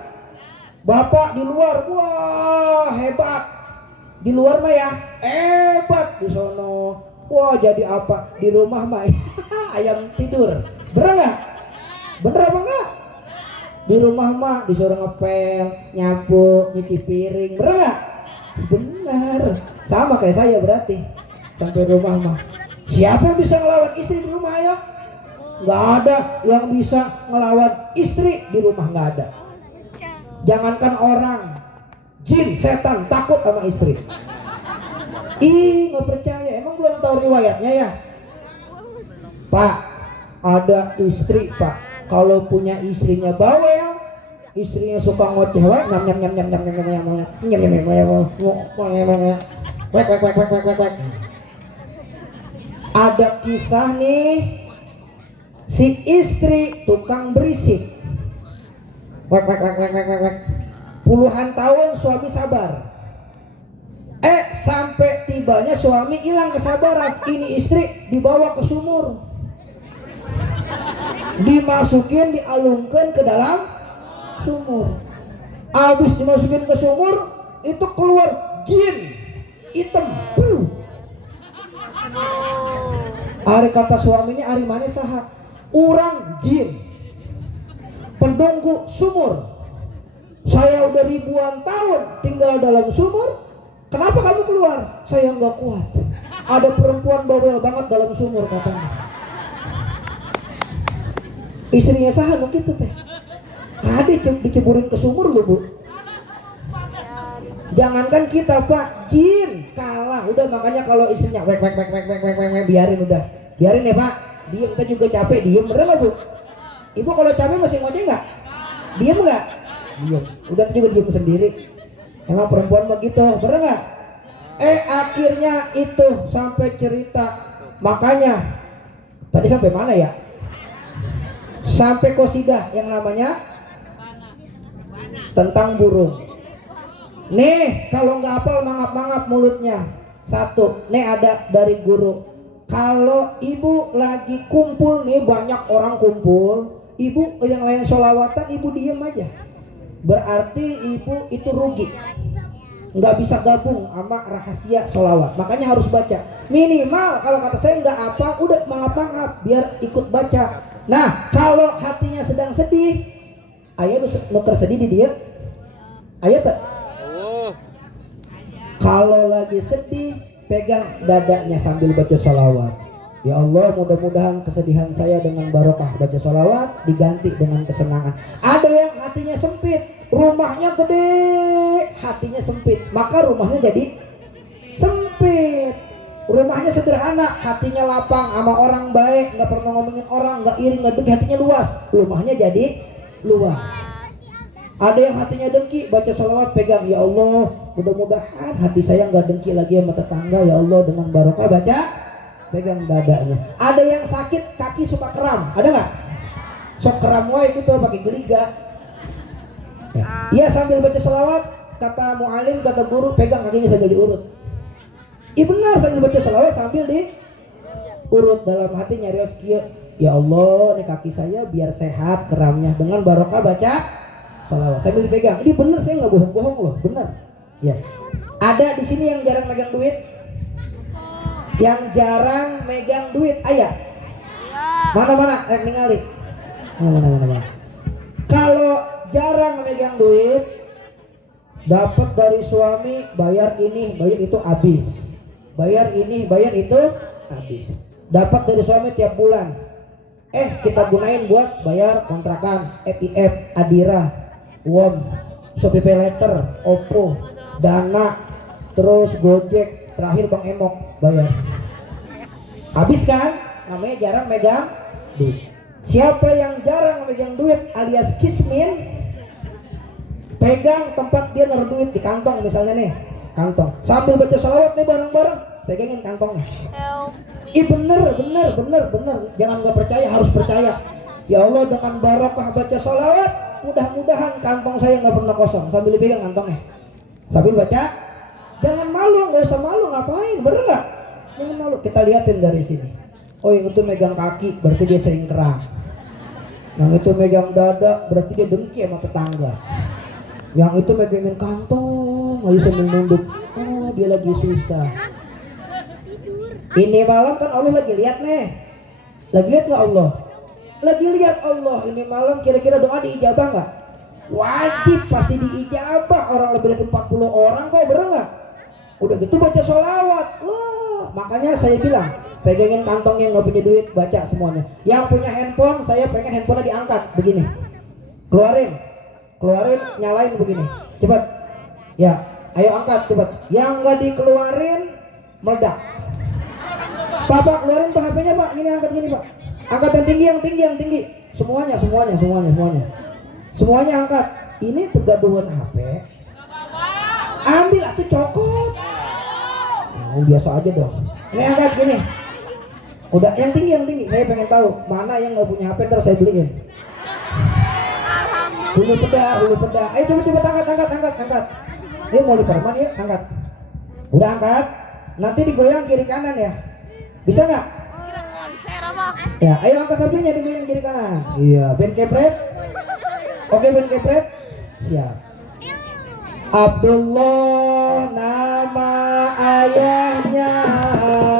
Bapak di luar, wah hebat. Di luar mah ya hebat, di sono wah jadi apa, di rumah mah ayam tidur. Bener nggak? Bener apa enggak? Di rumah mah disuruh ngepel, nyapu, nyuci piring. Bener nggak? Bener. Sama kayak saya berarti. Sampai rumah mah, siapa yang bisa ngelawan istri di rumah? Ayo. Nggak ada yang bisa ngelawan istri di rumah, nggak ada. Jangankan orang, jin, setan takut sama istri. Ih, nggak percaya, emang belum tahu riwayatnya ya? Pak, ada istri pak, kalau punya istrinya bawel, istrinya suka ngoceh, nyam nyam nyam nyam nyam nyam nyam nyam nyam nyam nyam nyam. Ada kisah nih, si istri tukang berisik. Puluhan tahun suami sabar. Sampai tibanya suami hilang kesabaran. Ini istri dibawa ke sumur, dimasukin, dialungkan ke dalam sumur. Habis dimasukin ke sumur, itu keluar jin hitam. Ari kata suaminya, ari mana saha? Urang jin pendunggu sumur. Saya udah ribuan tahun tinggal dalam sumur. Kenapa kamu keluar? Saya nggak kuat. Ada perempuan bawel banget dalam sumur katanya. Istrinya saha nu kitu teh. Tadi diceburin ke sumur loh bu. Jangankan kita pak, jin kalah. Udah makanya kalau istrinya wek biarin udah. Biarin ya pak. Diem, kita juga capek, diem. Bener gak bu? Ibu kalau capek masih ngoceh nggak? Diem nggak? Diem. Udah juga diem sendiri. Emang perempuan begitu, bener nggak? Akhirnya itu sampai cerita. Makanya tadi sampai mana ya? Sampai qasidah yang namanya tentang burung. Nih kalau nggak hafal mangap-mangap mulutnya. Satu, nih ada dari guru. Kalau ibu lagi kumpul nih, banyak orang kumpul, ibu yang lain sholawatan, ibu diem aja. Berarti ibu itu rugi, nggak bisa gabung sama rahasia sholawat. Makanya harus baca. Minimal kalau kata saya nggak apa, udah mangap-mangap biar ikut baca. Nah kalau hatinya sedang sedih, ayah nuker sedih di dia, ayah tak? Kalau lagi sedih, pegang dadanya sambil baca sholawat. Ya Allah, mudah-mudahan kesedihan saya dengan barokah baca sholawat diganti dengan kesenangan. Ada yang hatinya sempit, rumahnya gede, hatinya sempit, maka rumahnya jadi sempit. Rumahnya sederhana, hatinya lapang, sama orang baik, nggak pernah ngomongin orang, nggak iri, nggak dengki, hatinya luas, rumahnya jadi luas. Ada yang hatinya dengki, baca sholawat, pegang, ya Allah, mudah-mudahan hati saya nggak dengki lagi sama tetangga, ya Allah, dengan barokah baca, pegang dadanya. Ada yang sakit, kaki suka kram, ada nggak? Sok kram wae gitu, pakai geliga. Iya sambil baca sholawat, kata mu'alim, kata guru, pegang kakinya sambil diurut. Iya benar, sambil baca sholawat sambil diurut, dalam hati nyarios kieu, ya Allah, nih kaki saya biar sehat keramnya dengan barokah baca sholawat sambil dipegang. Ini bener, saya nggak bohong-bohong loh, bener. Ya. Ada di sini yang jarang megang duit? Yang jarang megang duit, ayah? Mana? Ningali. Mana. Kalau jarang megang duit, dapat dari suami, bayar ini, bayar itu habis. Bayar ini, bayar itu habis. Dapat dari suami tiap bulan. Kita gunain buat bayar kontrakan, FIF, Adira, WOM, Shopee Pay Later, Oppo, Dana, terus Gojek, terakhir Bang Emok bayar. Habis kan? Namanya jarang megang duit. Siapa yang jarang megang duit alias kismin, pegang tempat dia naruh duit di kantong misalnya nih, kantong. Sambil baca sholawat nih bareng-bareng, pegangin kantongnya. Bener. Jangan nggak percaya, harus percaya. Ya Allah, dengan barokah baca sholawat, mudah-mudahan kantong saya nggak pernah kosong. Sambil dipegang kantongnya, sambil baca. Jangan malu, nggak usah malu, ngapain? Bener nggak? Jangan malu. Kita liatin dari sini. Oh yang itu megang kaki, berarti dia sering kram. Yang itu megang dada berarti dia dengki sama tetangga. Yang itu megangin kantong ayo sambil nunduk. Oh dia lagi susah. Ini malam kan Allah lagi lihat nih. Lagi lihat nggak Allah? Lagi lihat Allah. Ini malam kira-kira doa diijabah nggak? Wajib pasti diijabah. Orang lebih dari 40 orang kok, bener nggak? Udah gitu baca sholawat. Wah, makanya saya bilang pegangin kantong yang nggak punya duit, baca semuanya. Yang punya handphone, saya pengen handphonenya diangkat begini. Keluarin, nyalain begini. Cepat. Ya, ayo angkat cepat. Yang nggak dikeluarin meledak. Pak, keluarin tuh HP-nya Pak. Ini angkat gini Pak. Angkat yang tinggi. Semuanya. Semuanya angkat. Ini kegaduhan HP. Ambil atau cokot. Oh, biasa aja dong. Ini angkat gini. Udah yang tinggi. Saya pengen tahu mana yang nggak punya HP, ntar saya beliin. Hulu peda. Ayo coba angkat. Ini mau diperman ya, angkat. Udah angkat. Nanti digoyang kiri kanan ya. Bisa nggak? Ya, ayo angkat HP-nya digoyang kiri kanan. Iya, band kepret. Oke, band kepret. Siap. Abdullah nama ayahnya,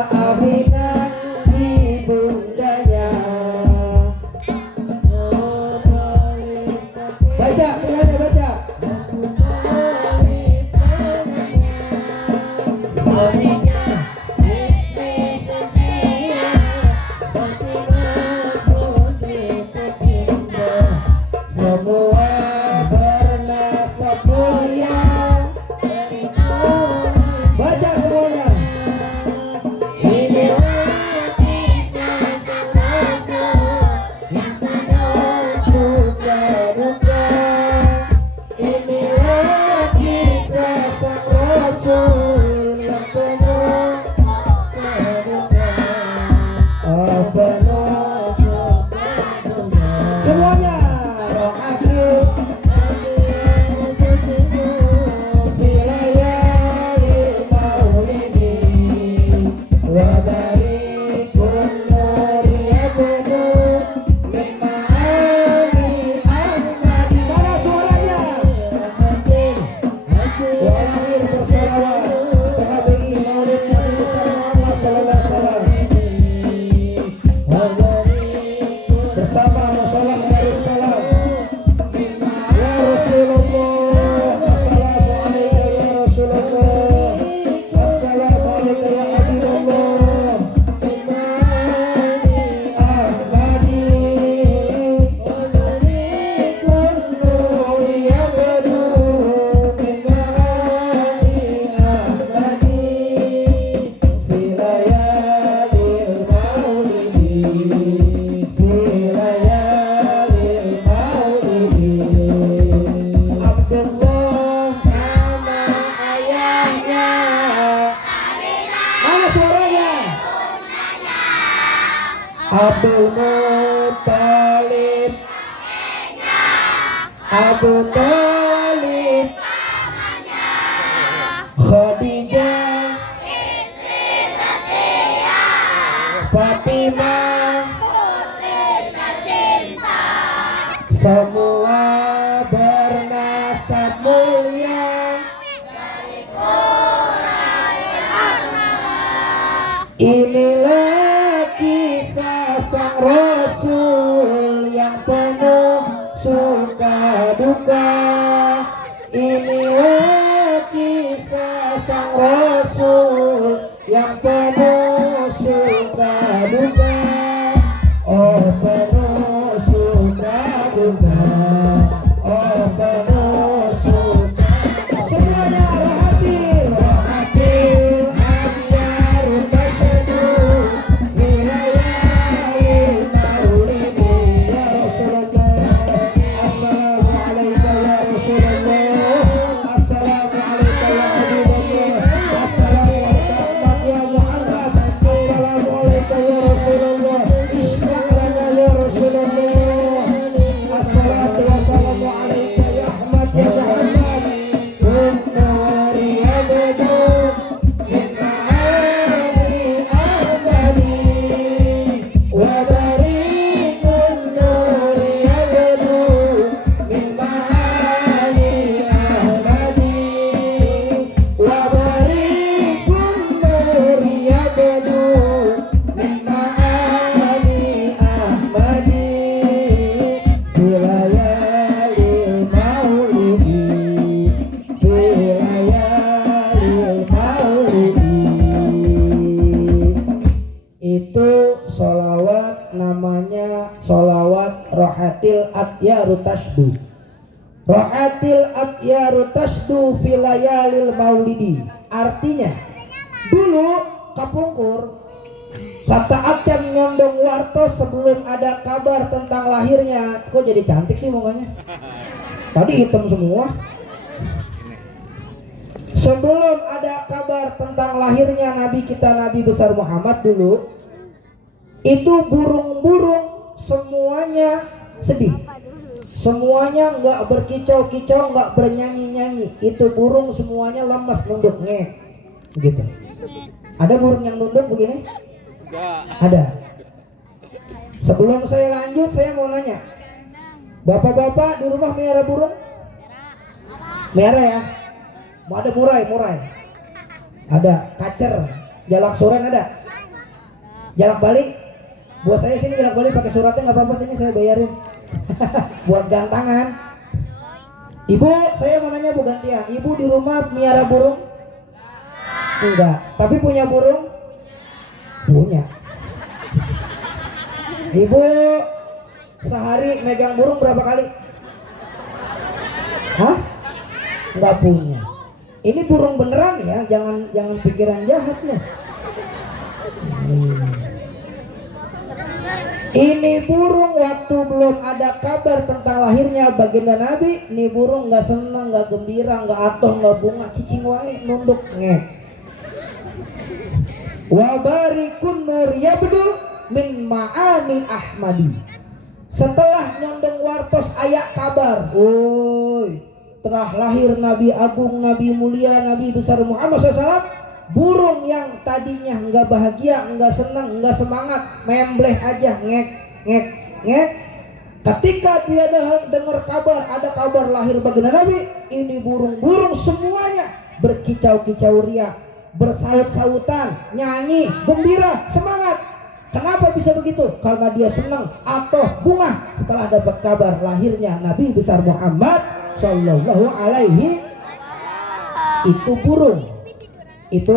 Aminah ibundanya. Baca, semuanya baca. Semua bernasab mulia. Baca semuanya. Suka duka, inilah kisah sang Rasul yang penuh semuanya. Roh akhir filayalil maulidi wa barikun nuri yabdu min ma'ani ahmadi. Mana suaranya? Wa akhir bersalawat PHBI Maulid Nabi Muhammad sallallahu alaihi wasallam bersama masalah dari salam. Ya Rasulullah, assalamualaikum ya Rasulullah, assalamualaikum ya Habibullah. Ahmadi kullu yabdu min ma'ani Ahmadi fi layalil maulidi. Abdullah nama ayahnya. Mana suaranya? Abdul Muttalib. Abu Talib. Khadijah. Fatimah. Semua bernasab mulia. Inilah kisah sang Rasul yang penuh suka duka. Inilah kisah sang Rasul yang penuh suka duka. Oh penuh suka duka. Oh penuh suka. Semuanya rahatil abyarun tasyadu wilayahil maulidi. Ya Rasulullah, assalamualaikum ya Rasulullah, assalamualaikum Ra'atil atyaru tasdu filayalil maulidi. Artinya dulu kapungkur saat can nyondong wartos sebelum ada kabar tentang lahirnya. Kok jadi cantik sih mukanya? Tadi hitam semua. Sebelum ada kabar tentang lahirnya Nabi kita, Nabi besar Muhammad dulu, itu burung-burung semuanya sedih. Semuanya nggak berkicau-kicau, nggak bernyanyi-nyanyi. Itu burung semuanya lemas, nunduk, ngek gitu. Ada burung yang nunduk begini? Ada. Sebelum saya lanjut, saya mau nanya, bapak-bapak di rumah melihara burung? Melihara ya? Mau ada murai? Ada. Kacer, jalak suren ada? Jalak balik? Buat saya sini jalak balik pakai suratnya nggak apa-apa, sini saya bayarin. Buat gantangan. Ibu, saya mau nanya Bu gantian, ibu di rumah melihara burung? Enggak. Tapi punya burung? Punya. Ibu sehari megang burung berapa kali? Hah? Enggak punya. Ini burung beneran ya, jangan pikiran jahat loh. Ini burung waktu belum ada kabar tentang lahirnya baginda Nabi, ini burung nggak senang, nggak gembira, nggak atoh, nggak bunga, cicing wae, nunduk ngek. Wabarikun nur yabdu min ma'ani ahmadi. Setelah nyondong wartos ayak kabar, woi, telah lahir Nabi Agung, Nabi Mulia, Nabi besar Muhammad SAW. Burung yang tadinya nggak bahagia, nggak senang, nggak semangat, membleh aja, ngek. Ketika dia dengar kabar, ada kabar lahir baginda Nabi, ini burung-burung semuanya berkicau-kicau riak, bersaut-sautan, nyanyi, gembira, semangat. Kenapa bisa begitu? Karena dia senang atau bunga setelah dapat kabar lahirnya Nabi besar Muhammad Sallallahu Alaihi. Itu burung. Itu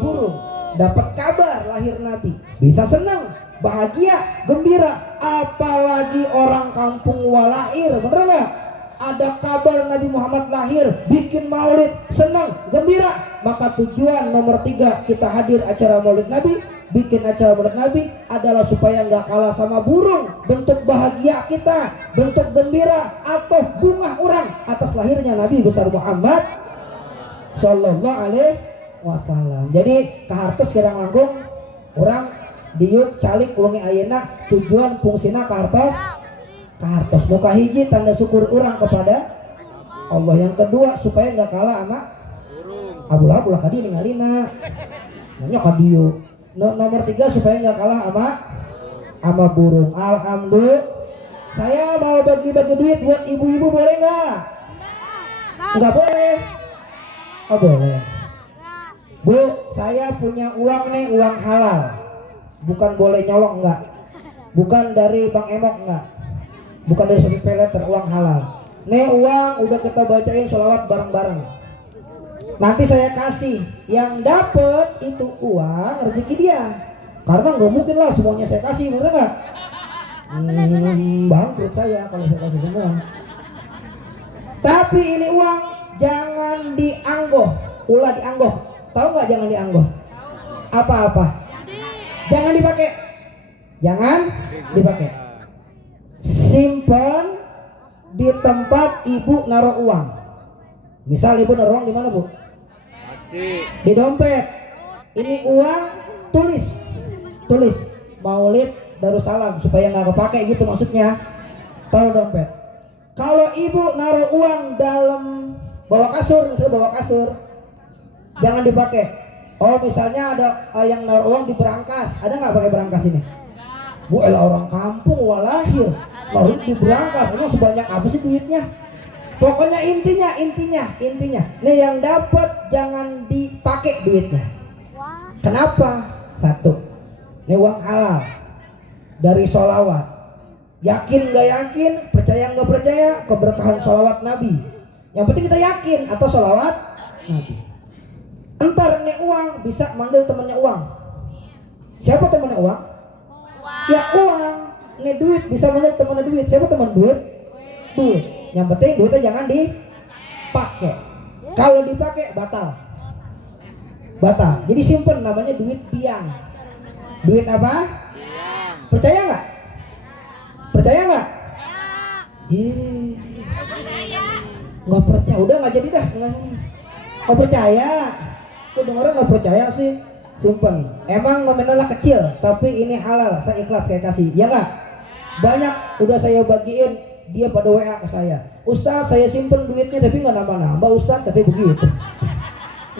burung dapat kabar lahir Nabi, bisa senang, bahagia, gembira. Apalagi orang kampung walair, bener nggak? Ada kabar Nabi Muhammad lahir, bikin maulid, senang, gembira. Maka tujuan nomor 3 kita hadir acara maulid Nabi, bikin acara maulid Nabi adalah supaya nggak kalah sama burung, bentuk bahagia kita, bentuk gembira atau bunga orang atas lahirnya Nabi besar Muhammad Sallallahu Alaihi Wasallam. Jadi kahartos kirang langkung orang diuk calik ulungi ayeuna tujuan fungsina kahartos muka hiji tanda syukur orang kepada Allah. Yang kedua supaya nggak kalah sama abul-abul kadi ningalina nanya kadiu. Nomor 3 supaya nggak kalah sama burung. Alhamdulillah. Saya mau bagi-bagi duit buat ibu-ibu, boleh nggak? Nggak boleh. Oh boleh. Bu, saya punya uang nih, uang halal. Bukan boleh nyolong, enggak. Bukan dari Bang Emok, enggak. Bukan dari Sofi Peleter, uang halal. Nih uang udah kita bacain sholawat bareng-bareng. Nanti saya kasih, yang dapet itu uang rezeki dia. Karena nggak mungkin lah semuanya saya kasih, bener nggak? Bangkrut saya kalau saya kasih semua. Tapi ini uang jangan dianggoh, ulah dianggoh. Tahu nggak jangan dianggoh? Apa-apa? Jangan dipakai. Jangan dipakai. Simpan di tempat ibu naruh uang. Misal ibu naruh uang di mana, Bu? Di dompet. Ini uang tulis Maulid Darussalam supaya nggak kepake gitu maksudnya. Taruh dompet. Kalau ibu naruh uang dalam bawa kasur, misalnya bawa kasur, jangan dipakai. Oh misalnya ada yang naruh uang di berangkas, ada nggak pakai berangkas ini? Bu, elah orang kampung walahir naruh di berangkas, emang sebanyak apa sih duitnya? Pokoknya intinya, nih yang dapat jangan dipakai duitnya. Kenapa? 1, nih uang halal dari sholawat. Yakin nggak yakin, percaya nggak percaya, keberkahan sholawat Nabi. Yang penting kita yakin atau sholawat Nabi. Entar nih uang bisa manggil temannya uang. Siapa temannya uang? Ya uang. Nih duit bisa manggil temannya duit. Siapa teman duit? Duit. Yang penting duitnya jangan dipakai. Kalau dipakai batal. Batal. Jadi simpen, namanya duit piang. Duit apa? Percaya nggak? Percaya nggak? Nggak percaya. Udah nggak jadi dah. Nggak percaya. Kok dengarnya nggak percaya sih? Simpen. Emang nominalnya kecil, tapi ini halal. Saya ikhlas kayak kasih. Ya nggak? Banyak udah saya bagiin. Dia pada WA ke saya. Ustaz, saya simpen duitnya tapi nggak nambah-nambah. Ustaz, katanya begitu.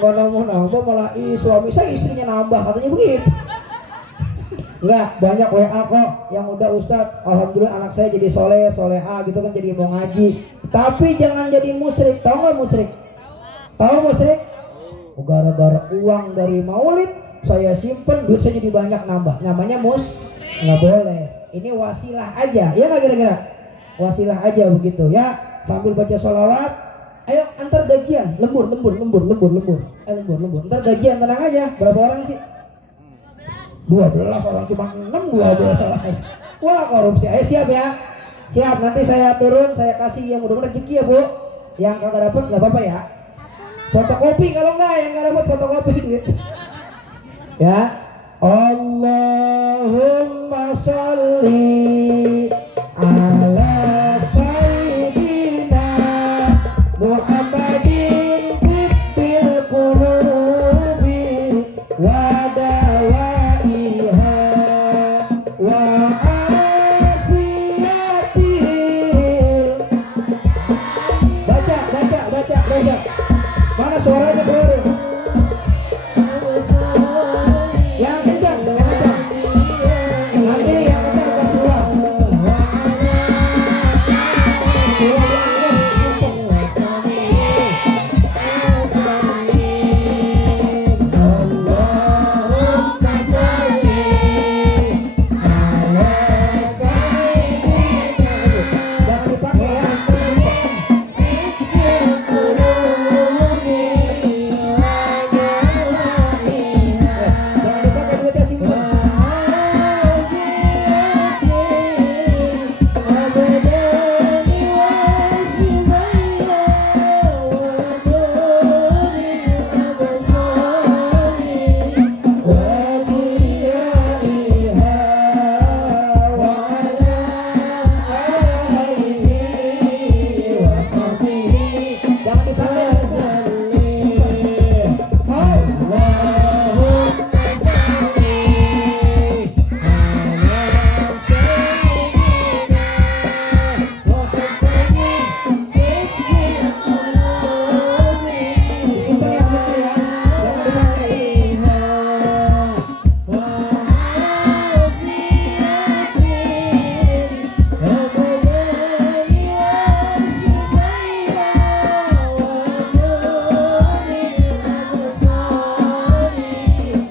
Nggak nambah-nambah, malah suami saya istrinya nambah, katanya begitu. Enggak, banyak WA kok yang udah Ustaz, alhamdulillah anak saya jadi soleh, soleha gitu kan, jadi mau ngaji. Tapi jangan jadi musyrik. Tahu nggak musyrik? Tahu musyrik? Gara-gara uang dari maulid saya simpen, duit saya jadi banyak nambah. Namanya nggak boleh. Ini wasilah aja, ya nggak kira-kira? Wasilah aja begitu ya, sambil baca sholawat. Ayo antar gajian, lembur. Antar gajian, tenang aja. Berapa orang sih? 12 orang, cuma 12. Wah, korupsi. Ayo siap ya. Siap, nanti saya turun, saya kasih yang mudah-mudahan rezeki ya Bu. Yang kagak dapat nggak apa-apa ya. Fotokopi kalau enggak, yang nggak dapat fotokopi duit. Ya. Allahumma sholli ala sayyidina Muhammadin tibbil qulubi wa dawaiha wa afiyatil. Baca. Mana suaranya keluar? Yang kencang. Nanti yang kencang kasih uang. Jangan dipakai ya. Jangan dipakai duitnya, simpan. Jangan dipakai. Simpan yang gitu ya. Jangan dipakai.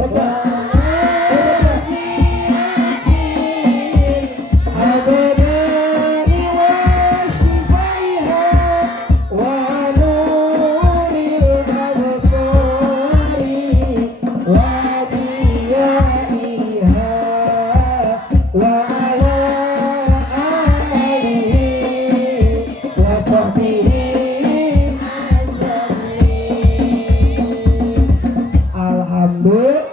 Baca. Abadani wa shifaiha wa nuril absari wa diyaiha wa ala alihi wa sahbihi. Alhamdulillah,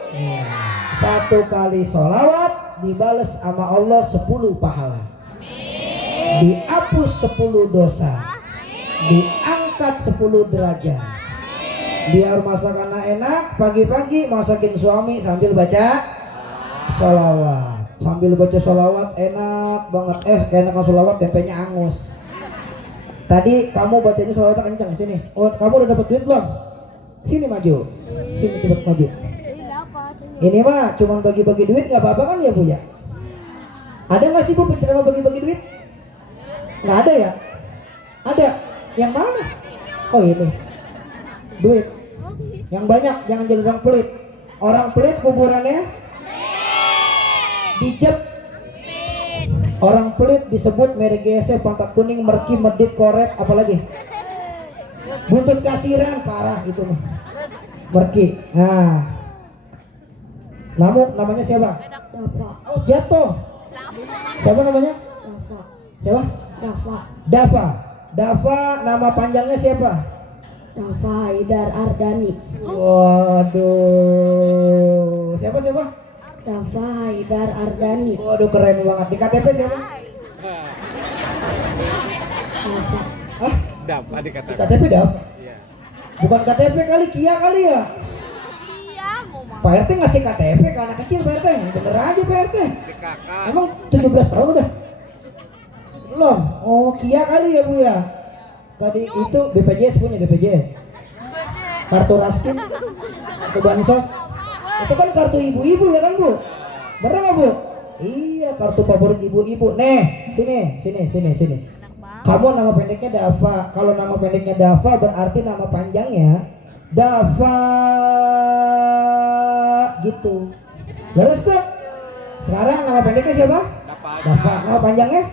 satu kali sholawat dibales sama Allah 10 pahala, dihapus 10 dosa, diangkat 10 derajat. Biar masakannya enak, pagi-pagi masakin suami sambil baca sholawat. Sambil baca sholawat enak banget. Keenakan sholawat tempenya angus. Tadi kamu bacanya sholawatnya kencang. Sini. Oh, kamu udah dapat duit belum? Sini maju. Sini cepet maju. Ini mah cuma bagi-bagi duit nggak apa-apa kan ya Bu ya? Ada nggak sih Bu penceramah bagi-bagi duit? Nggak ada ya? Ada. Yang mana? Oh ini. Duit. Yang banyak, jangan jadi orang pelit. Orang pelit kuburannya dijep. Orang pelit disebut mergese, pantat kuning, merki, medit, koret, apalagi buntut kasiran, parah itu mah. Merki. Nah, namanya siapa? Dafa. Oh jatuh. Siapa namanya? Dafa. Siapa? Dafa. Dava. Dava nama panjangnya siapa? Dafa Haidar Ardani. Waduh. Siapa? Dafa Haidar Ardani. Waduh keren banget. Di KTP siapa? Dafa. Hah? Dapat Di dikatakan. KTP Dava. Iya. Bukan KTP kali, Kia kali ya? Pak RT ngasih KTP ke anak kecil Pak RT. Bener aja Pak RT. Si kakak. Emang 17 tahun udah? Belum? Oh Kia kali ya Bu ya? Tadi itu BPJS punya BPJS. Kartu Raskin, kartu Bansos. Itu kan kartu ibu-ibu ya kan Bu? Bener nggak Bu? Iya kartu favorit ibu-ibu. Nih sini. Kamu nama pendeknya Dava. Kalau nama pendeknya Dava berarti nama panjangnya Dava gitu. Terus tuh. Sekarang nama pendeknya siapa? Dapat. Dava. Nama panjangnya?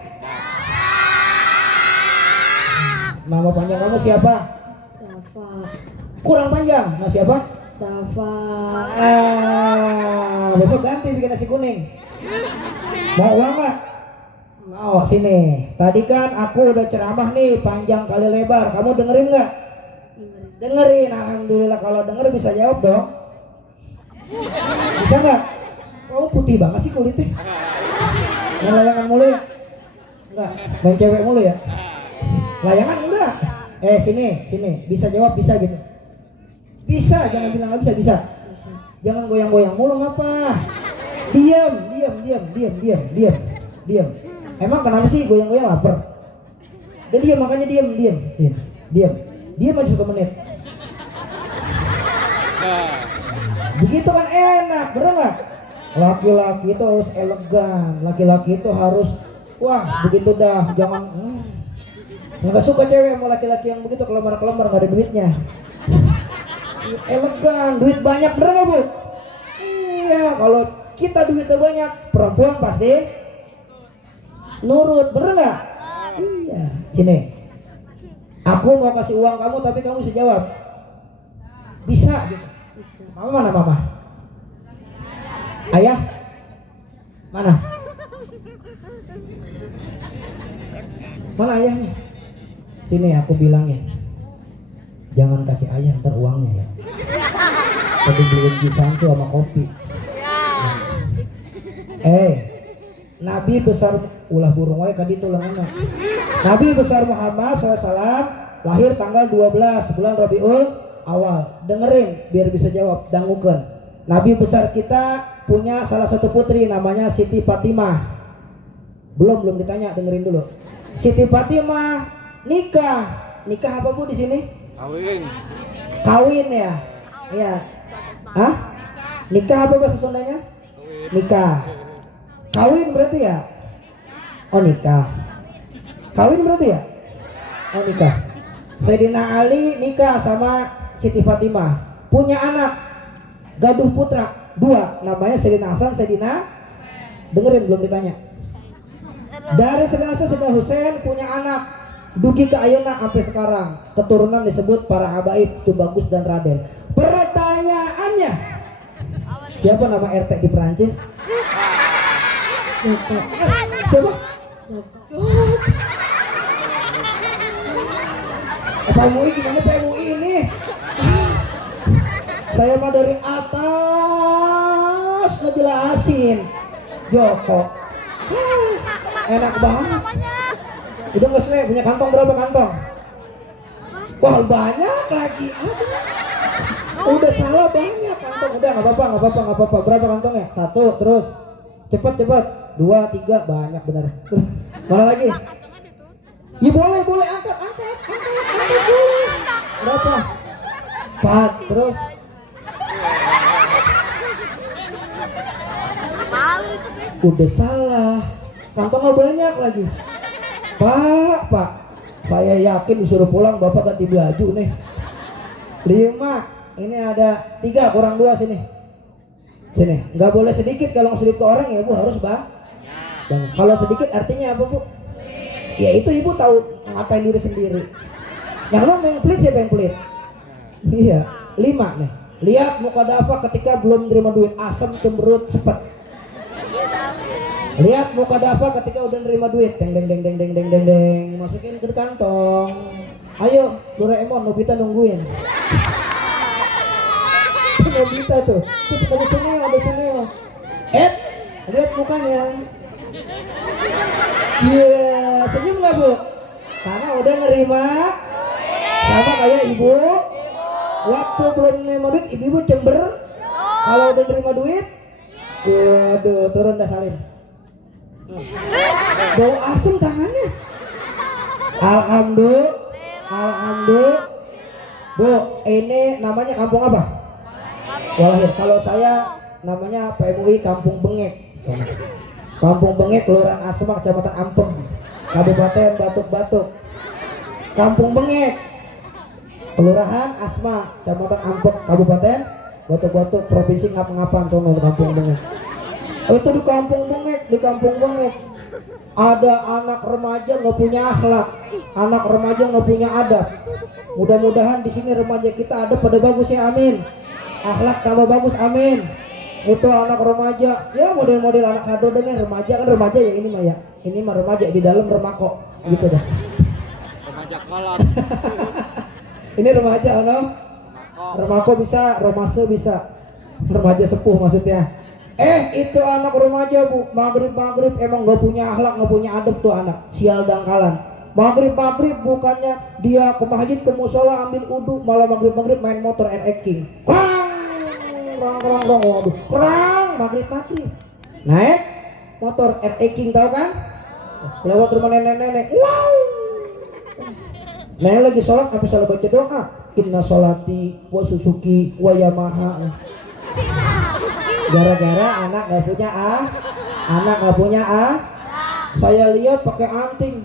Nama panjang kamu siapa? Dafa. Kurang panjang. Nah siapa? Dafa. Besok ganti bikin nasi kuning. Mau uang nggak? Mau sini. Tadi kan aku udah ceramah nih panjang kali lebar. Kamu dengerin nggak? Dengerin. Alhamdulillah kalau denger bisa jawab dong. Bisa nggak? Kamu putih banget sih kulitnya. Main layangan mulu ya? Enggak. Main cewek mulu ya? Layangan enggak? Sini. Bisa jawab bisa gitu. Bisa. Jangan bilang nggak bisa. Bisa. Jangan goyang-goyang mulu ngapa? Diam. Emang kenapa sih goyang-goyang lapar? Dia diam makanya diam. Diam aja 1 menit. Begitu kan enak, bener nggak? Laki-laki itu harus elegan, laki-laki itu harus wah begitu dah, jangan nggak suka cewek sama laki-laki yang begitu kelemar-kelemar nggak ada duitnya. Elegan, duit banyak bener nggak Bu? Iya, kalau kita duitnya banyak, perempuan pasti nurut, bener nggak? Iya. Sini, aku mau kasih uang kamu tapi kamu bisa jawab. Bisa gitu. Mama mana mama? Ayah? Mana? Mana ayahnya? Sini aku bilangin. Jangan kasih ayah ntar uangnya ya. Tadi beliin jisansu sama kopi. Nabi besar ulah burung wae kadi tuh lengan. Nabi besar Muhammad SAW lahir tanggal 12 bulan Rabiul Awal. Dengerin biar bisa jawab, dangukeun. Nabi besar kita punya salah satu putri namanya Siti Fatimah. Belum ditanya, dengerin dulu. Siti Fatimah nikah apa Bu di sini? Kawin ya? Iya. Hah? Nikah apa bahasa Sundanya? Nikah. Kawin berarti ya? Oh nikah. Kawin berarti ya? Oh nikah. Sayyidina Ali nikah sama Siti Fatimah. Punya anak gaduh putra 2, namanya Sayyidina Hasan, Sayyidina dengerin belum ditanya. Dari Sayyidina Hasan, Sayyidina Husain punya anak dugi ke ayeuna sampai sekarang. Keturunan disebut para habaib Tubagus dan Raden. Pertanyaannya, siapa nama RT di Perancis? Siapa? Pak MUI gimana Pak MUI ini? Saya mah dari atas ngejelasin. Joko. Enak banget. Udah nggak selesai, punya kantong berapa kantong? Wah banyak lagi. Udah salah banyak kantong. Udah nggak apa-apa. Berapa kantongnya? 1 terus. Cepat. 2, 3 banyak benar. Mana lagi? Ya boleh angkat boleh. Berapa? 4 terus. Udah salah. Kantongnya banyak lagi. Pak, saya yakin disuruh pulang bapak ganti baju nih. 5, ini ada 3 kurang 2 sini. Sini, nggak boleh sedikit kalau sedikit ke orang ya bu harus bang. Kalau sedikit artinya apa bu? Ya itu ibu tahu ngapain diri sendiri. Yang lo yang pelit siapa yang pelit? Iya, 5 nih. Lihat muka Dafa ketika belum terima duit, asam, cemberut, sepet. Lihat muka Dafa ketika udah nerima duit, deng deng deng deng deng deng deng deng, masukin ke kantong. Ayo, Doraemon, Nobita nungguin. Nobita tuh, cepet ada sini. Lihat mukanya. Iya, senyum nggak bu? Karena udah nerima, sama kayak ibu. Waktu belum nerima duit, ibu cember. Kalau udah nerima duit, waduh, turun dah salin. Bau asem tangannya. Alhamdulillah. Bu, ini namanya kampung apa? Walahir. Kalau saya namanya PMUI Kampung Bengek. Kampung Bengek, Kelurahan Asma, Kecamatan Ampeng, Kabupaten Batuk-Batuk. Kampung Bengek, Kelurahan Asma, Kecamatan Ampeng, Kabupaten Batuk-Batuk, Provinsi Ngap-Ngapan, Tono, Kampung Bengek. Itu di Kampung Bengek ada anak remaja nggak punya akhlak, anak remaja nggak punya adab. Mudah-mudahan di sini remaja kita ada pada bagus ya, amin. Akhlak tambah bagus, amin. Itu anak remaja, ya model-model anak kado deh, remaja kan remaja ya ini mah ya. Ini mah remaja di dalam remako gitu dah. Remaja kolot. Ini remaja no? Remako bisa, romase bisa. Remaja sepuh maksudnya. Itu anak remaja bu, maghrib emang nggak punya akhlak, nggak punya adab tuh anak, sial dangkalan. Maghrib bukannya dia ke masjid ke musola ambil uduk, malah maghrib main motor RX King. Kerang, maghrib. Naik motor RX King tahu kan? Lewat rumah nenek. Wow. Nenek lagi sholat, sampai salah baca doa. Inna sholati wa susuki wa Yamaha. Gara-gara anak nggak punya saya lihat pakai anting,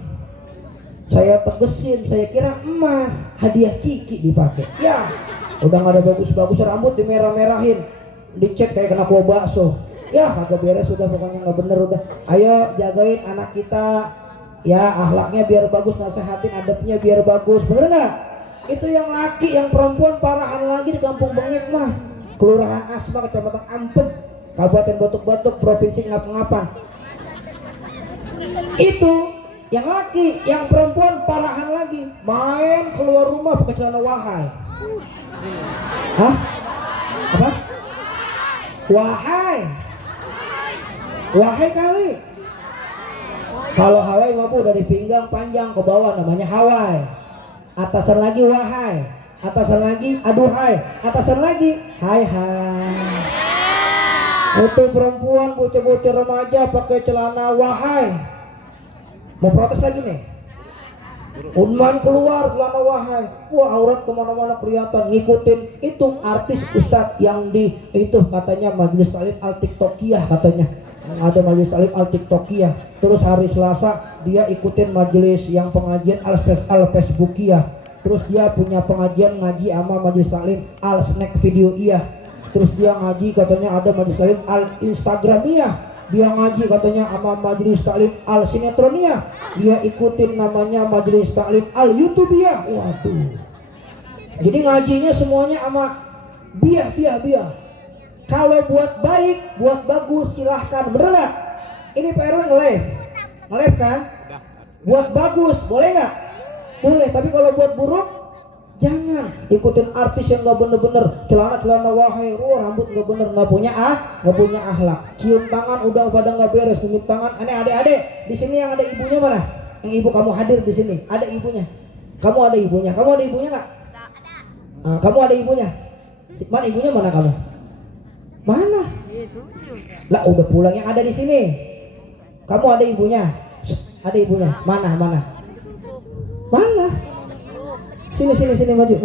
saya tegesin, saya kira emas, hadiah Ciki dipakai. Ya, udah nggak ada bagus-bagus, rambut dimerah-merahin, dicet kayak kena kuah bakso. Ya, kagak beres, sudah pokoknya nggak bener udah. Ayo jagain anak kita, ya akhlaknya biar bagus, nasehatin adabnya biar bagus, bener nggak? Itu yang laki, yang perempuan parahan lagi di Kampung Bengek mah. Kelurahan Asma, Kecamatan Ampeng, Kabupaten Batuk-Batuk, Provinsi Ngap-Ngapan. Itu yang laki, yang perempuan parahan lagi. Main keluar rumah pakai celana wahai. Hah? Apa? Wahai kali. Kalau Hawaii mah dari pinggang panjang ke bawah namanya Hawaii. Atasan lagi wahai, atasan lagi aduhai, atasan lagi hai. Itu perempuan bocah-bocah remaja pakai celana wahai. Mau protes lagi nih. Unman keluar celana wahai. Wah, aurat kemana-mana kelihatan. Ngikutin itu artis ustadz yang di itu katanya Majelis Taklim Al Tiktokiyah katanya. Ada Majelis Taklim Al Tiktokiyah. Terus hari Selasa dia ikutin majelis yang pengajian Al Facebookiyah. Terus dia punya pengajian ngaji sama Majelis Taklim Al Snack Video iya. Terus dia ngaji katanya ada Majelis Taklim Al Instagramiyah. Dia ngaji katanya sama Majelis Taklim Al Sinetroniyah. Dia ikutin namanya Majelis Taklim Al YouTubiyah. Waduh. Jadi ngajinya semuanya sama biah. Kalau buat baik, buat bagus silahkan, bener gak? Ini Pak RW nge-live kan? Buat bagus, boleh gak? Boleh, tapi kalau buat buruk jangan. Ikutin artis yang gak bener-bener, celana wahai, rambut gak bener, gak punya akhlak. Cium tangan udah pada gak beres, cium tangan. Adik-adik, di sini yang ada ibunya mana? Yang ibu kamu hadir di sini, ada ibunya. Kamu ada ibunya nggak? Kamu ada ibunya? Mana ibunya mana kamu? Mana? Lah udah pulang yang ada di sini. Kamu ada ibunya? Ada ibunya? Mana? Sini maju.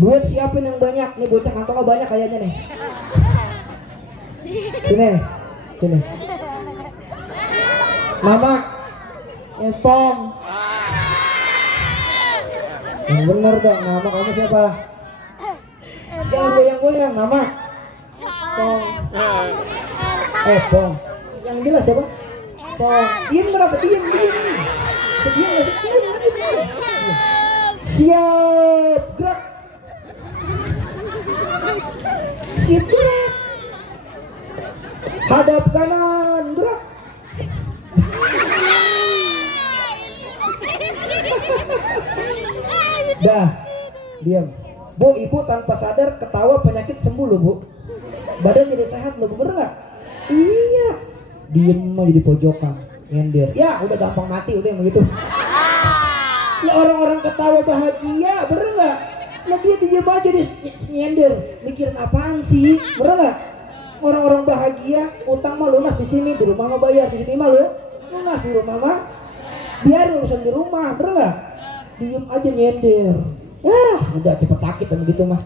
Duit siapin yang banyak. Nih bocah kantongnya banyak kayaknya nih. Sini. Mama, Epong. Yang bener dong, nama kamu siapa? Jangan goyang-goyang, nama Pong. Pong. Yang jelas siapa? Pong. Diem kenapa? Diem. Diem gak sih? Diem. Siap, gerak. Siap, gerak. Hadap kanan, gerak. Dah, diam. Bu, ibu tanpa sadar ketawa penyakit sembuh loh bu. Badan jadi sehat loh bu, bener nggak? Iya. Diem aja di pojokan, nyender. Ya udah gampang mati udah yang begitu. Lah orang-orang ketawa bahagia, bener nggak? Lah dia diem aja di nyender, mikirin apaan sih? Bener nggak? Orang-orang bahagia, utang mah lunas di sini, di rumah mah bayar, di sini mah lu lunas, di rumah mah biar urusan di rumah, bener nggak? Diem aja nyender. Udah cepet sakit kan begitu mah.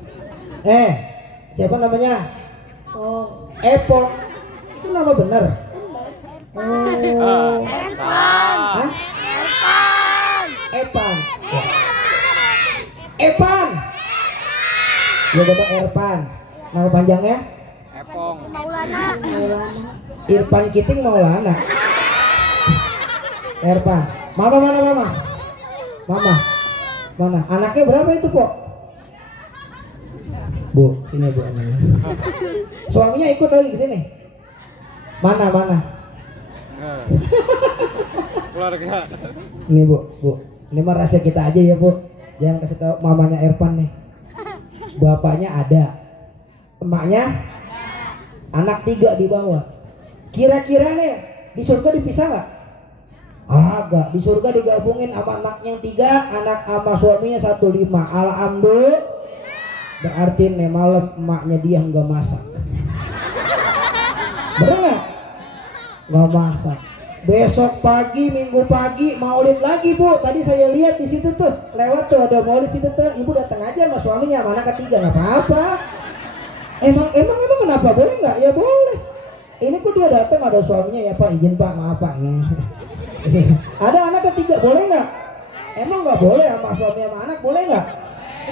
Siapa namanya? Pong. Epong. Itu nama bener. Oh. Hah? Epan. Ya. Epan. Ya coba Erpan. Nama panjangnya? Epong. Maulana. Irfan Kiting Maulana. Erpan. Mama mana mama? Mama. Mana? Anaknya berapa itu, Pok? Bu, sini Bu anaknya. Suaminya ikut lagi ke sini. Mana? Keluarga. Ini Bu. Ini mah rahasia kita aja ya, Bu. Jangan kasih tahu mamanya Erpan nih. Bapaknya ada. Emaknya anak 3 di bawah. Kira-kira nih di surga dipisah nggak? Agak, di surga digabungin sama anaknya yang 3, anak sama suaminya 1, 5. Alhamdulillah. Berarti nih malam emaknya dia nggak masak. Bener nggak? Nggak masak. Besok pagi, minggu pagi maulid lagi bu. Tadi saya lihat di situ tuh, lewat tuh ada maulid situ tuh. Ibu datang aja sama suaminya, sama anak 3 nggak apa-apa. Emang kenapa? Boleh nggak? Ya boleh. Ini kok dia datang ada suaminya ya Pak, izin Pak, maaf Pak. Ada anak 3, boleh nggak? Emang nggak boleh sama suami sama anak, boleh nggak?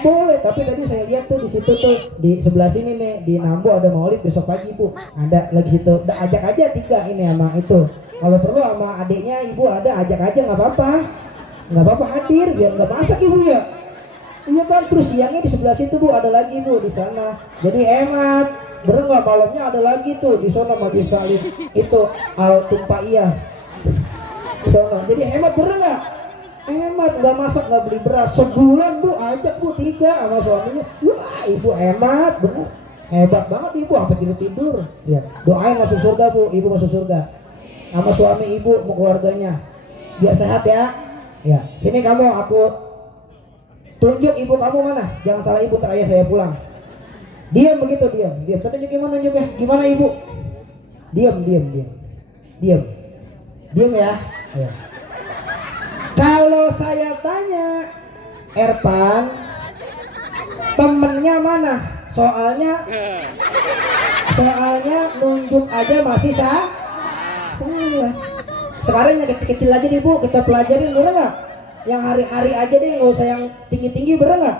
Boleh, tapi tadi saya lihat tuh di situ tuh di sebelah sini nih di Nambo ada maulid besok pagi bu. Ada lagi situ, udah ajak aja 3 ini sama itu. Kalau perlu sama adiknya ibu ada, ajak aja nggak apa-apa hadir biar nggak masak ibu ya. Iya kan, terus siangnya di sebelah situ bu ada lagi bu di sana. Jadi hemat, bener nggak malamnya ada lagi tuh di sana majlis salim itu Al Tumpaiyah. Sono. Jadi hemat bener nggak? Hemat, nggak masak, nggak beli beras. Sebulan bu, ajak bu 3 sama suaminya. Wah ibu hemat bener, hebat banget ibu, sampai tidur. Ya doain masuk surga bu, ibu masuk surga. Sama suami ibu mau keluarganya, biar sehat ya. Ya sini kamu, aku tunjuk ibu kamu mana. Jangan salah ibu, ntar ayah saya pulang. Diam begitu, diam. Tunjuk gimana nunjuknya? Gimana ibu? Diam ya. Ya. Kalau saya tanya Erpan, temennya mana? Soalnya nunjuk aja masih salah. Sekarang yang kecil-kecil aja nih bu, kita pelajarin, bener nggak? Yang hari-hari aja deh, nggak usah yang tinggi-tinggi, bener nggak?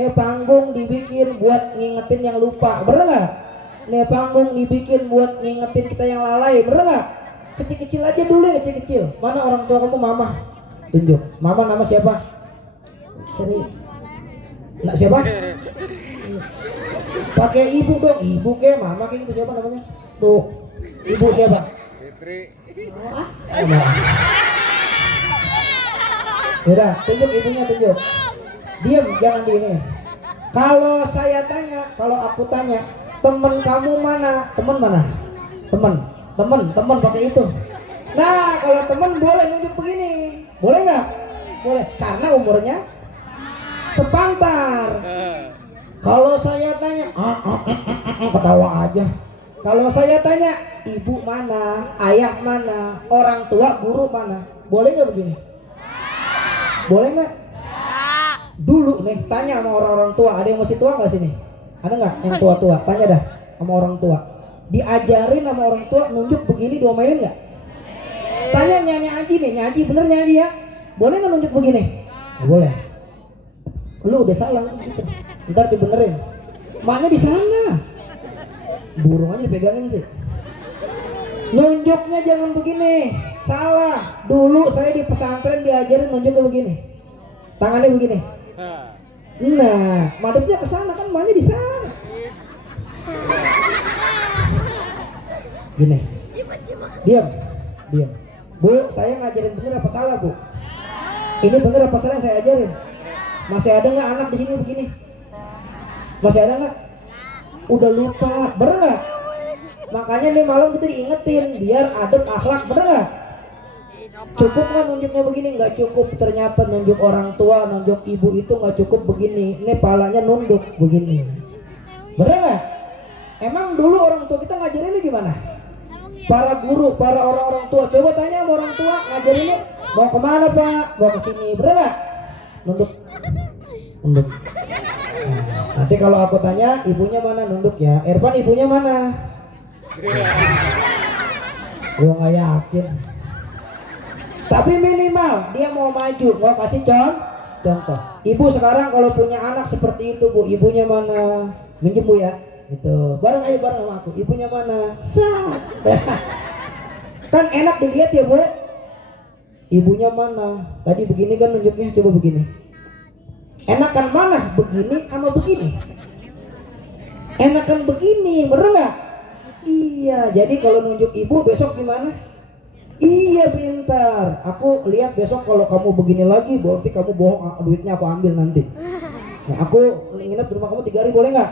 Nih panggung dibikin buat ngingetin yang lupa, bener nggak? Nih panggung dibikin buat ngingetin kita yang lalai, bener nggak? Kecil-kecil aja dulu ya, kecil-kecil. Mana orang tua kamu? Mama. Tunjuk. Mama nama siapa? Seri. Nak siapa? Pakai ibu dong. Ibu ke, mama ke, ibu siapa namanya? Tuh. Ibu siapa? Fitri. Udah, tunjuk ibunya, tunjuk. Diam, jangan di ini. Kalau saya tanya, kalau aku tanya, temen kamu mana? Temen mana? Temen pakai itu. Nah, kalau temen boleh nunjuk begini. Boleh nggak? Boleh, karena umurnya sepantar. Kalau saya tanya, ketawa aja. Kalau saya tanya, ibu mana, ayah mana, orang tua, guru mana, boleh nggak begini? Boleh nggak? Dulu nih, tanya sama orang-orang tua. Ada yang masih tua nggak sini? Ada nggak yang tua-tua? Tanya dah sama orang tua. Diajarin sama orang tua nunjuk begini, diomelin nggak? Tanya nyanyi Aji nih, nyanyi bener nyanyi ya. Boleh nggak nunjuk begini? Nggak boleh. Lu udah salah. Ntar dibenerin. Maknya di sana. Burung aja dipegangin sih. Nunjuknya jangan begini. Salah. Dulu saya di pesantren diajarin nunjuknya begini. Tangannya begini. Nah, madepnya ke sana kan, maknya di sana. Gini. Diam. Diam. Bu, saya ngajarin bener apa salah, Bu? Ini bener apa salah yang saya ajarin? Masih ada nggak anak di sini begini? Masih ada nggak? Udah lupa, bener nggak? Makanya nih malam kita diingetin biar adab akhlak, bener nggak? Cukup nggak nunjuknya begini? Nggak cukup. Ternyata nunjuk orang tua, nunjuk ibu itu nggak cukup begini. Ini palanya nunduk begini. Bener nggak? Emang dulu orang tua kita ngajarinnya gimana? Para guru, para orang-orang tua, coba tanya sama orang tua ngajarinnya mau kemana Pak? Mau ke sini, bener nggak? Nunduk, nunduk. Nah, nanti kalau aku tanya ibunya mana, nunduk ya. Irfan ibunya mana? Gua nggak yakin. Tapi minimal dia mau maju, mau kasih contoh. Ibu sekarang kalau punya anak seperti itu Bu, ibunya mana? Minjem Bu ya. Gitu. Bareng ayo bareng sama aku. Ibunya mana? Sat. Kan enak dilihat ya Bu. Ibunya mana? Tadi begini kan nunjuknya, coba begini. Enakan mana? Begini sama begini? Enakan begini, bener nggak? Iya. Jadi kalau nunjuk ibu besok gimana? Iya pintar. Aku lihat besok kalau kamu begini lagi, berarti kamu bohong. Duitnya aku ambil nanti. Nah, aku nginep di rumah kamu 3 hari, boleh nggak?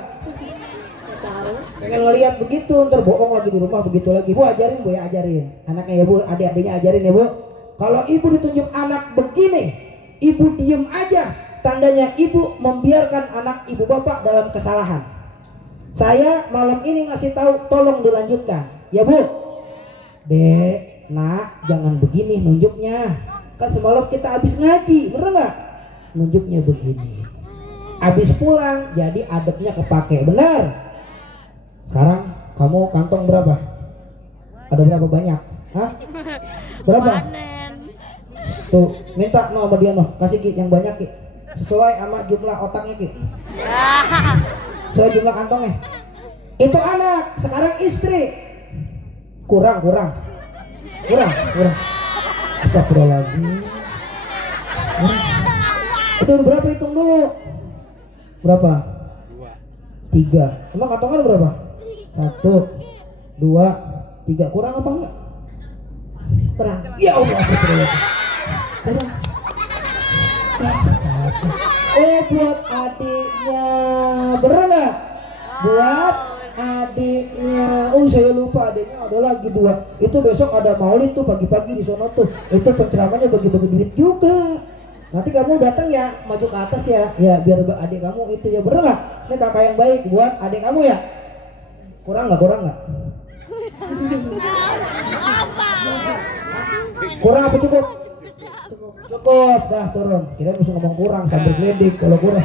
Pengen ngelihat begitu, ntar bohong lagi di rumah begitu lagi. Bu ajarin Bu ya, ajarin anaknya ya Bu, adik-adiknya ajarin ya Bu. Kalau ibu ditunjuk anak begini, ibu diem aja, tandanya ibu membiarkan anak ibu bapak dalam kesalahan. Saya malam ini ngasih tahu, tolong dilanjutkan ya Bu. Dek, nak, jangan begini nunjuknya. Kan semalam kita habis ngaji, bener nggak? Nunjuknya begini. Habis pulang, jadi adabnya kepake, benar. Sekarang kamu kantong berapa? Ada berapa banyak? Hah? Berapa? Tuh, minta no sama dia no, kasih Ki yang banyak Ki. Sesuai sama jumlah otaknya Ki. Sesuai jumlah kantongnya. Itu anak, sekarang istri. Kurang. Astagfirullahaladzim. Itu berapa, hitung dulu. Berapa? 3. Emang kantongnya ada berapa? 1, 2, 3. Kurang apa enggak? Kurang. Ya Allah, buat adiknya, bener nggak? Buat adiknya. Oh saya lupa, adiknya ada lagi 2. Itu besok ada maulid tuh pagi-pagi di sono tuh. Itu penceramahnya bagi-bagi duit juga. Nanti kamu datang ya, maju ke atas ya, biar adik kamu itu ya, bener nggak? Ini kakak yang baik buat adik kamu ya. Kurang nggak? Kurang apa cukup? Cukup, dah turun. Kira bisa ngomong kurang sambil geledik kalau kurang.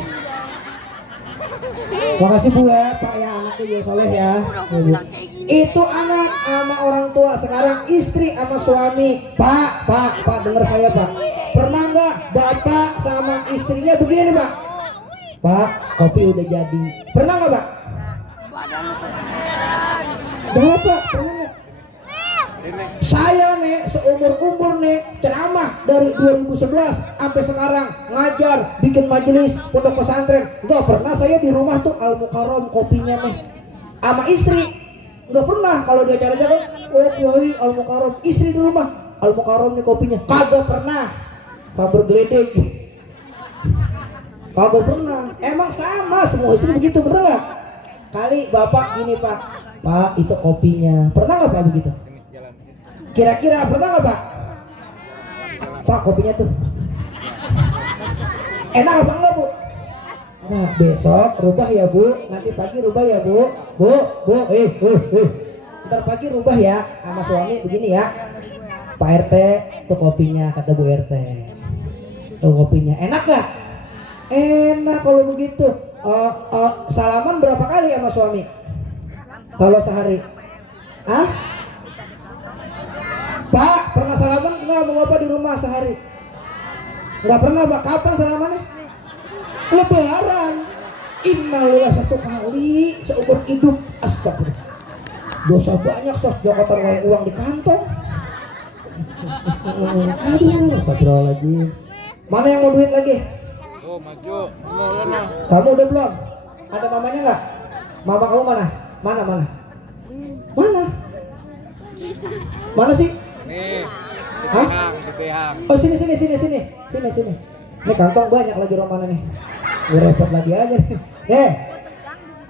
Makasih Bu ya, Pak ya, anaknya ya soleh ya. Itu anak sama orang tua, sekarang istri sama suami. Pak, dengar saya Pak. Pernah nggak bapak sama istrinya begini nih Pak? Pak, kopi udah jadi. Pernah nggak Pak? Jawab Pak, pernah nggak? Saya nih seumur nih ceramah dari 2011 sampai sekarang, ngajar, bikin majelis pondok pesantren, nggak pernah saya di rumah tuh Al Mukarram kopinya nih sama istri. Nggak pernah kalau di acara-acara oh yoi Al Mukarram, istri di rumah Al Mukarram nih kopinya, kagak pernah. Sabar geledek, kagak pernah. Emang sama semua istri begitu, bener nggak? Kali bapak gini Pak itu kopinya, pernah nggak Pak begitu? Kira-kira pernah nggak Pak kopinya tuh enak apa enggak Bu? Nah besok rubah ya Bu, nanti pagi rubah ya Bu. Ntar pagi rubah ya sama suami begini ya. Pak RT tuh kopinya, kata Bu RT tuh kopinya, enak gak? Enak kalau begitu. Salaman berapa kali sama suami kalau sehari? Pak pernah pernah salaman nggak sama bapak di rumah sehari? Nggak pernah, Pak. Kapan salamannya? Lebaran. Innalillah 1 kali seumur hidup. Astagfirullah. Dosa banyak sos, Jakarta uang di kantong. Aduh, astagfirullahaladzim. Mana yang mau duit lagi? Oh, maju. Mana? Kamu udah belum? Ada mamanya nggak? Mama kamu mana? Mana? Mana? Mana sih? Nih. Hah? Di behang. Oh sini. Ini kantong banyak lagi Romana nih. Gue repot lagi aja nih.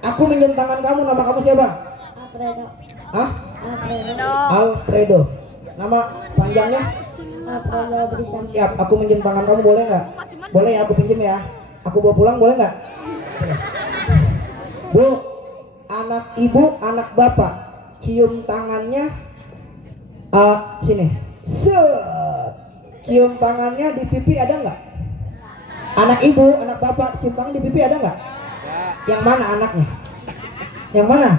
Aku minjem tangan kamu. Nama kamu siapa? Alfredo. Hah? Alfredo. Alfredo. Nama panjangnya? Alfredo Brisam. Siap. Aku minjem tangan kamu, boleh nggak? Boleh ya, aku pinjem ya. Aku bawa pulang boleh nggak? Bu, anak ibu, anak bapak, cium tangannya. Sini. Set. Cium tangannya di pipi ada nggak? Anak ibu, anak bapak, cium tangan di pipi ada nggak? Yang mana anaknya? Yang mana?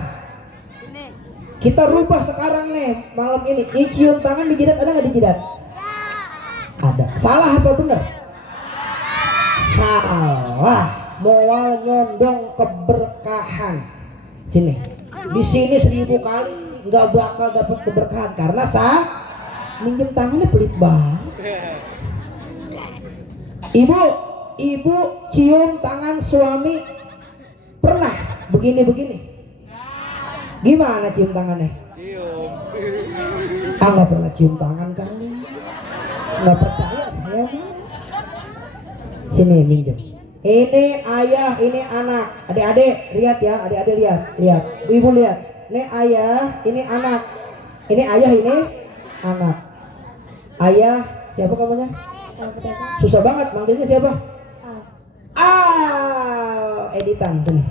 Kita rubah sekarang nih malam ini. Cium tangan di jidat ada nggak di jidat? Ada. Salah apa benar? Salah. Moal nyondong keberkahan. Sini. Di sini 1000 kali nggak bakal dapat keberkahan karena minjem tangannya pelit banget. Ibu cium tangan suami pernah begini? Gimana cium tangannya? Cium. Nggak pernah cium tangan kali. Nggak percaya saya mah. Sini minjem. Ini ayah, ini anak. Adik-adik lihat ya, adik-adik lihat. Ibu lihat. Ini ayah, ini anak. Ini ayah, ini anak. Ayah, siapa kamunya? Alfredo. Susah banget manggilnya siapa? Al. Editan sini.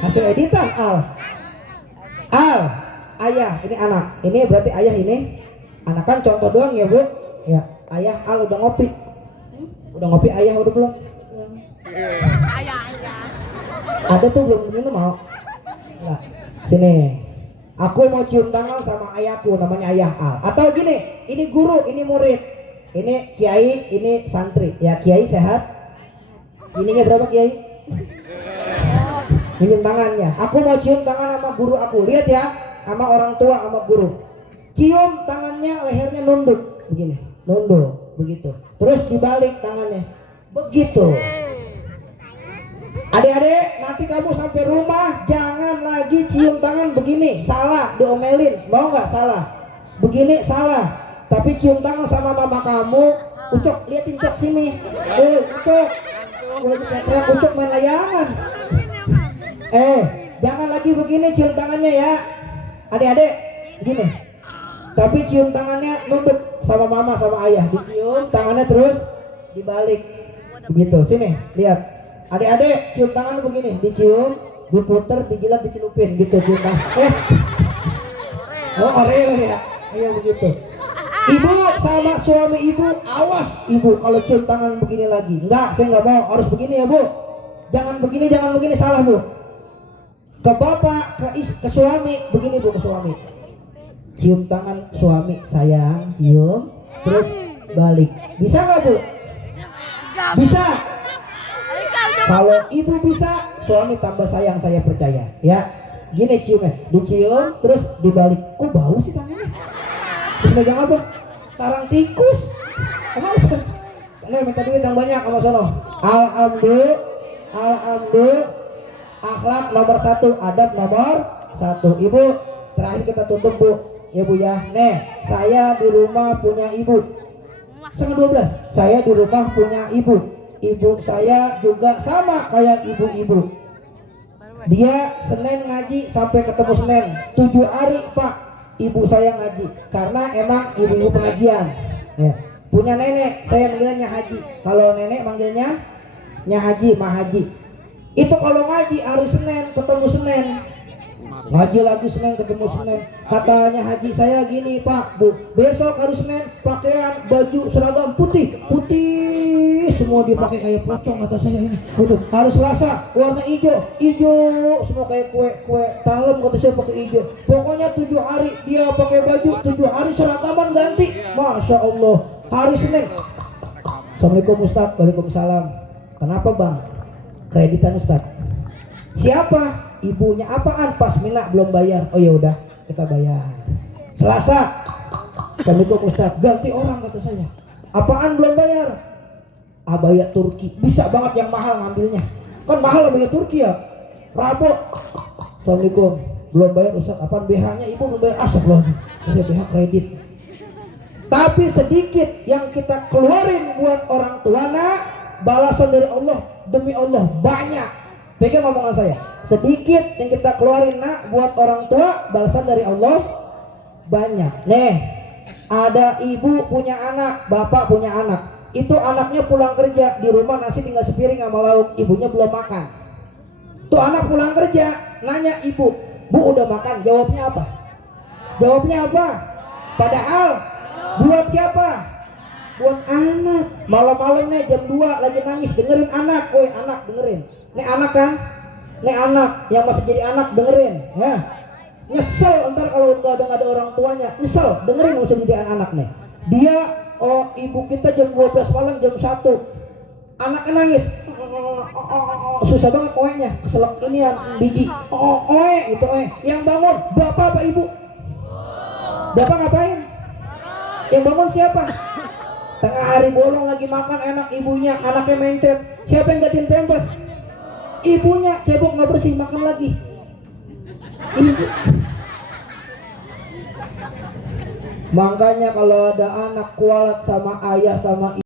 Hasil editan Al, ayah, ini anak. Ini berarti ayah, ini anak, kan contoh doang ya Bu. Ya, ayah Al udah ngopi. Udah ngopi ayah udah belum? Belum. Ada tuh belum minum mau? Enggak. Sini. Aku mau cium tangan sama ayahku, namanya ayah Al. Atau gini, ini guru, ini murid. Ini kiai, ini santri. Ya kiai sehat. Ininya berapa kiai? Minjem tangannya. Aku mau cium tangan sama guru aku. Lihat ya, sama orang tua sama guru. Cium tangannya, lehernya nunduk begini. Nunduk begitu. Terus dibalik tangannya. Begitu. Adik-adik, nanti kamu sampai rumah jangan lagi cium tangan begini. Salah, diomelin. Mau nggak salah? Begini salah. Tapi cium tangan sama mama kamu. Ucok, liatin Cok sini. Ucok. Teriak Ucok main layangan. Jangan lagi begini cium tangannya ya. Adik-adik, begini. Tapi cium tangannya nunduk sama mama sama ayah. Dicium tangannya terus dibalik. Begitu. Sini, lihat. Adik-adik cium tangan begini, dicium, diputer, dijilat, dicelupin gitu cium tangan. Oh Oreo ya, ayo begitu. Ibu sama suami ibu, awas ibu kalau cium tangan begini lagi. Enggak, saya nggak mau, harus begini ya Bu. Jangan begini, salah Bu. Ke bapak, ke suami, begini Bu, ke suami. Cium tangan suami, sayang, cium, terus balik. Bisa nggak Bu? Bisa. Kalau ibu bisa, suami tambah sayang, saya percaya. Ya, gini ciumnya, dicium, terus dibalik. Kok bau sih tangannya? Terus megang apa? Sarang tikus. Emang karena minta duit yang banyak sama sono. Alhamdulillah. Akhlak nomor 1, adab nomor 1. Ibu, terakhir kita tutup Bu. Ya Bu ya. Nih, saya di rumah punya ibu. 11:30. Saya di rumah punya ibu. Ibu saya juga sama kayak ibu-ibu. Dia Senin ngaji sampai ketemu Senin 7 hari Pak. Ibu saya ngaji karena emang ibu-ibu pengajian ya. Punya nenek, saya manggilnya Haji. Kalau nenek manggilnya Haji, Mah Haji. Itu kalau ngaji hari Senin ketemu Senin. Ngaji lagi Senin ketemu Senin. Katanya Haji saya gini Pak Bu, besok hari Senin pakaian baju seragam putih semua dia pakai kayak pocong kata saya ini. Betul. Hari Selasa warna hijau, semua kayak kue talem kata saya pakai hijau. Pokoknya 7 hari dia pakai baju, 7 hari seragaman ganti. Masya Allah. Hari Senin. Assalamualaikum Ustaz. Waalaikumsalam. Kenapa bang? Kreditan Ustaz. Siapa? Ibunya. Apaan? Pasmina belum bayar. Oh ya udah kita bayar. Selasa. Assalamualaikum Ustaz. Ganti orang kata saya. Apaan belum bayar? Abaya Turki. Bisa banget yang mahal ngambilnya. Kan mahal abaya Turki ya. Rabu. Assalamualaikum. Belum bayar Ustaz. Apaan BH-nya ibu belum bayar? Astagfirullahaladzim. Saya BH kredit. Tapi sedikit yang kita keluarin buat orang tua nak, balasan dari Allah demi Allah banyak. Pegang omongan saya. Sedikit yang kita keluarin nak buat orang tua, balasan dari Allah banyak. Nih, ada ibu punya anak, bapak punya anak. Itu anaknya pulang kerja, di rumah nasi tinggal sepiring sama lauk, ibunya belum makan. Tuh anak pulang kerja, nanya ibu, "Bu udah makan?" Jawabnya apa? Jawabnya apa? Padahal buat siapa? Buat anak. Malam-malam nih jam 2 lagi nangis, dengerin anak. Woi anak dengerin. Nih anak kan? Nih anak yang masih jadi anak dengerin. Ya. Nyesel ntar kalau nggak ada orang tuanya. Nyesel dengerin masih jadi anak nih. Dia ibu kita jam 12 malam jam 1. Anaknya nangis. Susah banget oenya. Keselak ini yang biji. Itu Yang bangun bapak apa ibu? Bapak ngapain? Yang bangun siapa? Tengah hari bolong lagi makan enak ibunya, anaknya mencret. Siapa yang gantiin pempes? Ibunya. Cebok nggak bersih, makan lagi. Ibu. Makanya kalau ada anak kualat sama ayah sama ibu